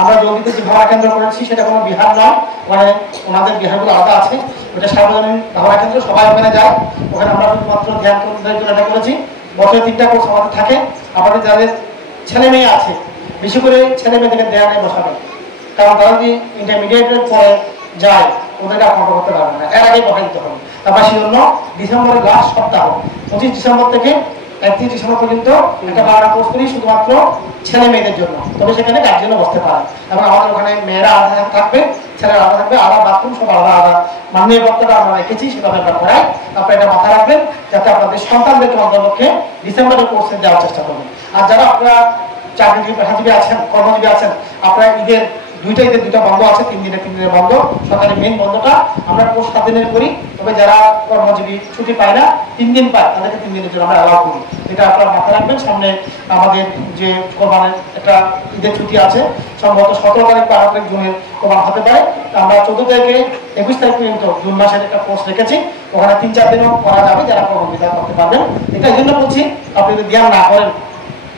আমরা জলদিতে যে ভাড়া কেন্দ্র করেছি সেটা কোনো বিহার নয়, মানে ওনাদের বিহারগুলো আলাদা আছে, ওটা সার্বজনীন ভাড়া কেন্দ্র, সবাই ওখানে যায়। ওখানে আমরা শুধুমাত্র ধ্যান কেন্দ্রের জন্য এটা করেছি। বছরে 3টা কোর্স আমাদের থাকে। আমাদের যাদের ছেলে মেয়ে আছে, বেশি করে ছেলে মেয়েদেরকে ধ্যানে বসাবেন, কারণ তারা যদি ইন্টারমিডিয়েটের পরে যায় ওদেরকে আপনার করতে পারবে না, এর আগেই বসা দিতে হবে। তারপর সেই জন্য ডিসেম্বরের লাস্ট সপ্তাহ 25 ডিসেম্বর থেকে 31 ডিসেম্বর পর্যন্ত একটা বাংলা কোর্স করি শুধুমাত্র ছেলে মেয়েদের জন্য। তবে সেখানে গার্জিয়ানও বসতে পারে, এবং আমাদের ওখানে মেয়েরা আলাদা থাকবে, ছেলেরা আলাদা থাকবে, আলাদা বাথরুম সব আলাদা আলাদা। মাননীয় বক্তাটা আমরা রেখেছি, সেভাবে আমরা করাই। আপনারা এটা মাথায় রাখবেন, যাতে আপনাদের সন্তানদেরকে অন্তর্পক্ষে ডিসেম্বরের কোর্সে দেওয়ার চেষ্টা করবেন। আর যারা আপনারা চাকরিজীবী পেশাজীবী আছেন, কর্মজীবী আছেন, আপনারা ঈদের দুইটা বন্ধ আছে, 3 দিনের বন্ধ। সরকারি মেইন বন্ধটা আমরা কোর্স 7 দিনের করি, তবে যারা কর্মজীবী ছুটি পায় না, 3 দিন পায়, তাদেরকে 3 দিনের জন্য আমরা অ্যালাউ করি। এটা আপনারা মাথায় রাখবেন। সামনে আমাদের যে কোরবানের একটা ঈদের ছুটি আছে, সম্ভবত 17 তারিখ বা 18 তারিখ জুনের কোরবান হতে পারে। আমরা 14 থেকে 21 তারিখ পর্যন্ত জুন মাসের একটা কোর্স রেখেছি, ওখানে 3-4 দিনও করা যাবে, যারা কর্মজীবী করতে পারবেন। এটা এই জন্য বলছি, আপনি যদি ধ্যান না করেন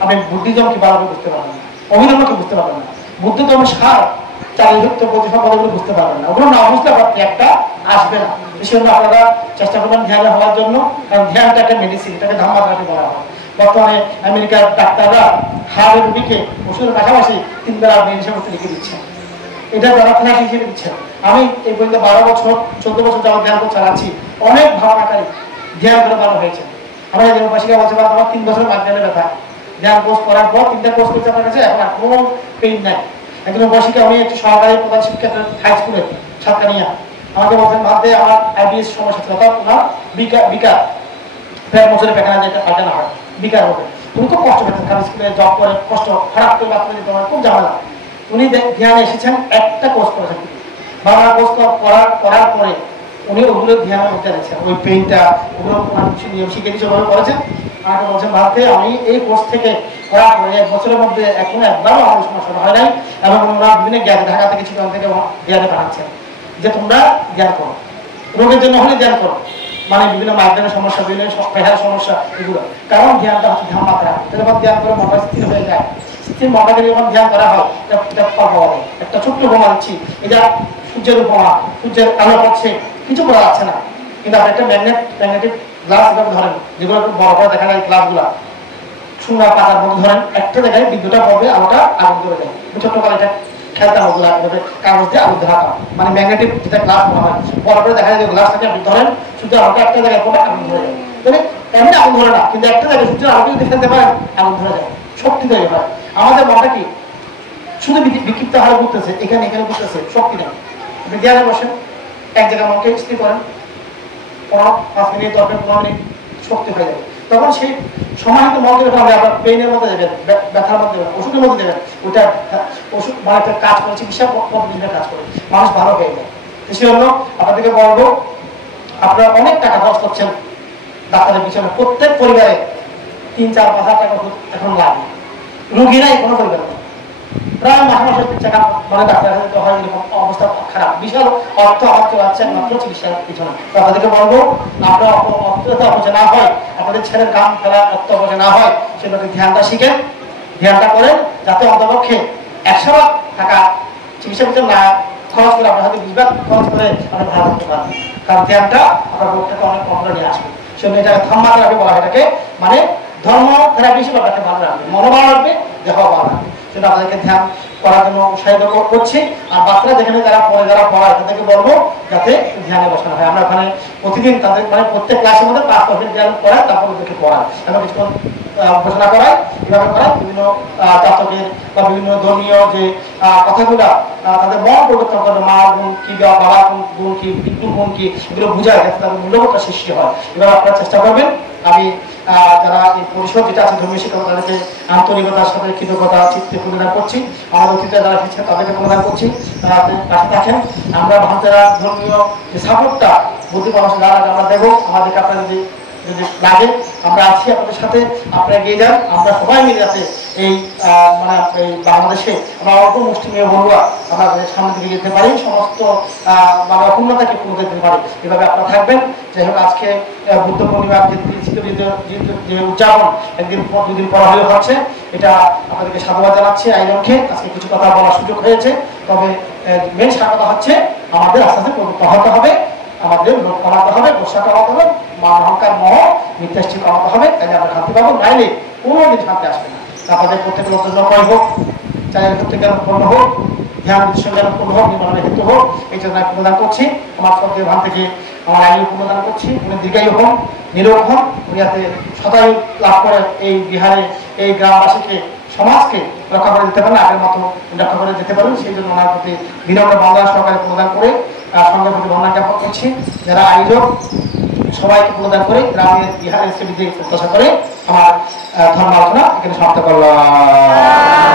আপনি বুদ্ধিজম কি ভালো বুঝতে পারবেন না, অভিধর্মকে বুঝতে পারবেন না, বুদ্ধ ধর্মের সার চারিত্র প্রতিসম্পাদগুলো বুঝতে পারবেন না। ওগুলো না বুঝলে আপনার ত্যাগটা আসবে না। সেজন্য আপনারা চেষ্টা করবেন ধ্যানে হওয়ার জন্য, কারণ ধ্যানটা একটা মেডিসিন, এটাকে ধামাধাপি বলা হয়। বর্তমানে আমেরিকার ডাক্তাররা হার্টের রোগীকে ওষুধের পাশাপাশি 3 বেলা মেডিসিন লিখে দিচ্ছেন, এটা প্রার্থনা হিসেবে দিচ্ছেন। আমি এই পর্যন্ত 12 বছর 14 বছর যাওয়া ধ্যান করে চালাচ্ছি, অনেক ভাবনাকারী ধ্যান করে ভালো হয়েছে। আমার একজন বাসিকা বলছে আমার 3 বছরের মাঝখানে ব্যথা, ধ্যান কোর্স করার পর 3টা কোর্স করতে আপনার কাছে এখন আর কোনো পেইন নাই। একজন বসিকা, আমি একটু সরকারি প্রধান শিক্ষক হাই স্কুলের ছাত্রানিয়া, আমাকে বলছেন ভাবতে আমার আইবিএস সমস্যা ছিল, অর্থাৎ ওনার বিকার প্রায় বছরে পেখানা যেতে পাঠানো হয়, বিকার হবে। উনি খুব কষ্ট পেতেন, কারণ স্কুলে জব করে কষ্ট খারাপ করে বাচ্চা দিতে আমার খুব ঝামেলা। উনি ধ্যানে এসেছেন, একটা কোর্স করেছেন, বাংলা কোর্স করার পরে উনি ওগুলো ধ্যান করতে গেছেন, ওই পেইনটা ওগুলো নিয়ম শিখে দিয়েছে ওভাবে করেছেন। আমাকে বলছেন ভাবতে আমি এই কোর্স থেকে করার পরে 1 বছরের মধ্যে এখনো একবারও আমার সমস্যা হয় নাই, এবং ওনারা বিভিন্ন জ্ঞান ঢাকা থেকে চিটাগাং থেকে জ্ঞানে পাঠাচ্ছেন যে তোমরা জ্ঞান করো, রোগের জন্য হলে জ্ঞান করো, মানে বিভিন্ন মাইগ্রেনের সমস্যা, বিভিন্ন পেশার সমস্যা, এগুলো। কারণ জ্ঞানটা হচ্ছে ধ্যান মাত্রা, যখন ধ্যান করে মনটা স্থির হয়ে যায়, স্থির মনটাকে যখন ধ্যান করা হয়, এটা পাওয়া যায়। একটা ছোট্ট উপমা দিচ্ছি, এটা সূর্যের উপমা, সূর্যের আলো পড়ছে, কিছু করা যাচ্ছে না, কিন্তু আপনি একটা ম্যাগনেটিক গ্লাস ধরেন, যেগুলো বড় করে দেখা যায় গ্লাসগুলা, সুন্দর পাতার মধ্যে ধরেন, একটা জায়গায় বিদ্যুৎটা পড়বে, আলোটা আগুন ধরে যায়। ছোট্টবেলা এটা খেলতাম, ওগুলো কাগজ দিয়ে আগুন ধরাতাম, মানে ম্যাগনেটিক যেটা গ্লাস বলা হয়, বড় করে দেখা যায় গ্লাস থেকে আপনি ধরেন, সূর্যের আলোটা একটা জায়গায় পড়বে, আগুন ধরে যায়। তবে এমনি আগুন ধরে না, কিন্তু একটা জায়গায় সূর্যের আলোকে যদি ফেলতে পারেন, আগুন ধরে যায়, শক্তি তৈরি হয়। আমাদের মনটা কি শুধু বিক্ষিপ্ত হারে ঘুরতেছে, এখানে এখানে ঘুরতেছে, শক্তি নেই। আপনি ধ্যানে বসেন, এক জায়গায় মনকে স্থির করেন, 5 মিনিট 10 মিনিট 15 মিনিট, শক্তি হয়ে যাবে। তখন সেই সমাহিত মন্ত্রের ভাবে আপনার পেইনের মধ্যে দেবেন, ব্যথার মধ্যে দেবেন, ওষুধের মধ্যে দেবেন, ওইটা ওষুধ মানে একটা কাজ করে, চিকিৎসা পদ্ধতির কাজ করে, মানুষ ভালো হয়ে যায়। সে জন্য আপনাদেরকে বলবো, আপনারা অনেক টাকা খরচ করছেন ডাক্তারের পিছনে, প্রত্যেক পরিবারে 3-4-5 টাকা এখন লাগে, রুগী নাই কোনো পরিবার নেই, প্রায় মাসে মাসে চেক আপ মানে ডাক্তারের কাছে হয়, এরকম অবস্থা খারাপ, বিশাল অর্থ আছে একমাত্র চিকিৎসার পিছনে। তো আপনাদেরকে বলবো, আপনার অর্থটা অপচয় না হয়, আপনাদের ছেলের কাম ফেলা অর্থ অপচয় না হয়, সেটাকে ধ্যানটা শিখেন, ধ্যানটা করেন, যাতে অন্তপক্ষে 100 লাখ টাকা চিকিৎসার পিছনে না খরচ করে আপনার হাতে 20 লাখ খরচ করে আপনি ভালো থাকতে পারেন। কারণ ধ্যানটা আপনার রোগটাকে অনেক কম করে নিয়ে আসবে। সেজন্য এটাকে ধর্ম থেরাপি বলা হয়, এটাকে মানে ধর্ম থেরাপি হিসেবে আপনাকে ভালো রাখবে, মনো ভালো রাখবে, দেহ ভালো রাখবে। সেটা আপনাদেরকে ধ্যান করার জন্য উৎসাহিত করছি। আর বাচ্চারা যেখানে যারা পড়ায় তাদেরকে বলবো যাতে ধ্যানে বসানো হয়। আমরা ওখানে প্রতিদিন তাদের মানে প্রত্যেক ক্লাসের মধ্যে 5% ধ্যান করায়, তারপর ওদেরকে পড়ায়, এবং কিছুক্ষণ ঘোষণা করায়, এভাবে করায় বিভিন্ন জাতকের বা বিভিন্ন ধর্মীয় যে কথাগুলা তাদের মন পরিবর্তন করবে, মা গুণ কি, বাবা গুণ কি, পিতৃ গুণ কি, এগুলো বোঝায়, যাতে তাদের মূল্যবোধটা সৃষ্টি হয়। এভাবে আপনারা চেষ্টা করবেন। আমি যারা এই পরিষদ যেটা আছে ধর্মীয় শিক্ষক, তাদেরকে আন্তরিকতার সাথে কৃতজ্ঞতা চিত্তে প্রদান করছি। আমাদের অতীতে যারা এসেছেন তাদেরকে প্রদান করছি, তারা পাশে থাকেন। আমরা ভারতের ধর্মীয় যে সাপোর্টটা বুদ্ধি পরামর্শ যারা আমরা দেবো, আমাদেরকে আপনারা যদি লাগে, আমরা আছি আপনাদের সাথে, আপনারা এগিয়ে যান। আমরা সবাই মিলে যাতে এই মানে এই বাংলাদেশে আমরা অল্প মুষ্টিমেয় বলুয়া আমরা সামনে দিকে যেতে পারি, সমস্ত মানে অপূর্ণতাকে পূর্ণ করতে পারি। এভাবে আপনারা থাকবেন। যাই হোক, আজকে বুদ্ধ পূর্ণিমার যে উদযাপন 1-2 দিন পর হয়ে হচ্ছে, এটা আপনাদেরকে সাধুবাদ জানাচ্ছি। এই লক্ষ্যে আজকে কিছু কথা বলার সুযোগ হয়েছে। তবে মেন কথা হচ্ছে আমাদের আস্তে আস্তে প্রবৃত্ত হতে হবে, আমাদের লোক কমাতে হবে, গোসা কমাতে হবে, মান অহংকার মোহ মিথ্যাষ্টি কমাতে হবে, তাহলে আমরা শান্তি পাবো, নাইলে কোনোদিন শান্তি আসবে না। তাদের প্রত্যেক লোকের জন্য হোক, চায়ের ক্ষেত্রে জ্ঞান পূর্ণ হোক, ধ্যান উদ্দেশ্য জ্ঞান পূর্ণ হোক, নির্মাণের ক্ষেত্রে হোক, এই জন্য প্রদান করছি। আমার সত্যের ভান থেকে আমার আয়ু প্রদান করছি, উনি দীর্ঘায়ু হন, নিরোগ হন, উনি যাতে শতায়ু লাভ করে এই বিহারে এই গ্রামবাসীকে সমাজকে রক্ষা করে দিতে পারেন, আগের মতো রক্ষা করে যেতে পারেন। সেই জন্য ওনার প্রতি বিনম্র বন্দনা সহকারে প্রদান করে সঙ্গে প্রতি বন্দনা জ্ঞাপন করছি। যারা আয়োজক সবাইকে প্রদান করে গ্রামের বিহারের সেটিতে প্রত্যাশা করে আমার ধর্ম আলোচনা এখানে সমাপ্ত করলাম।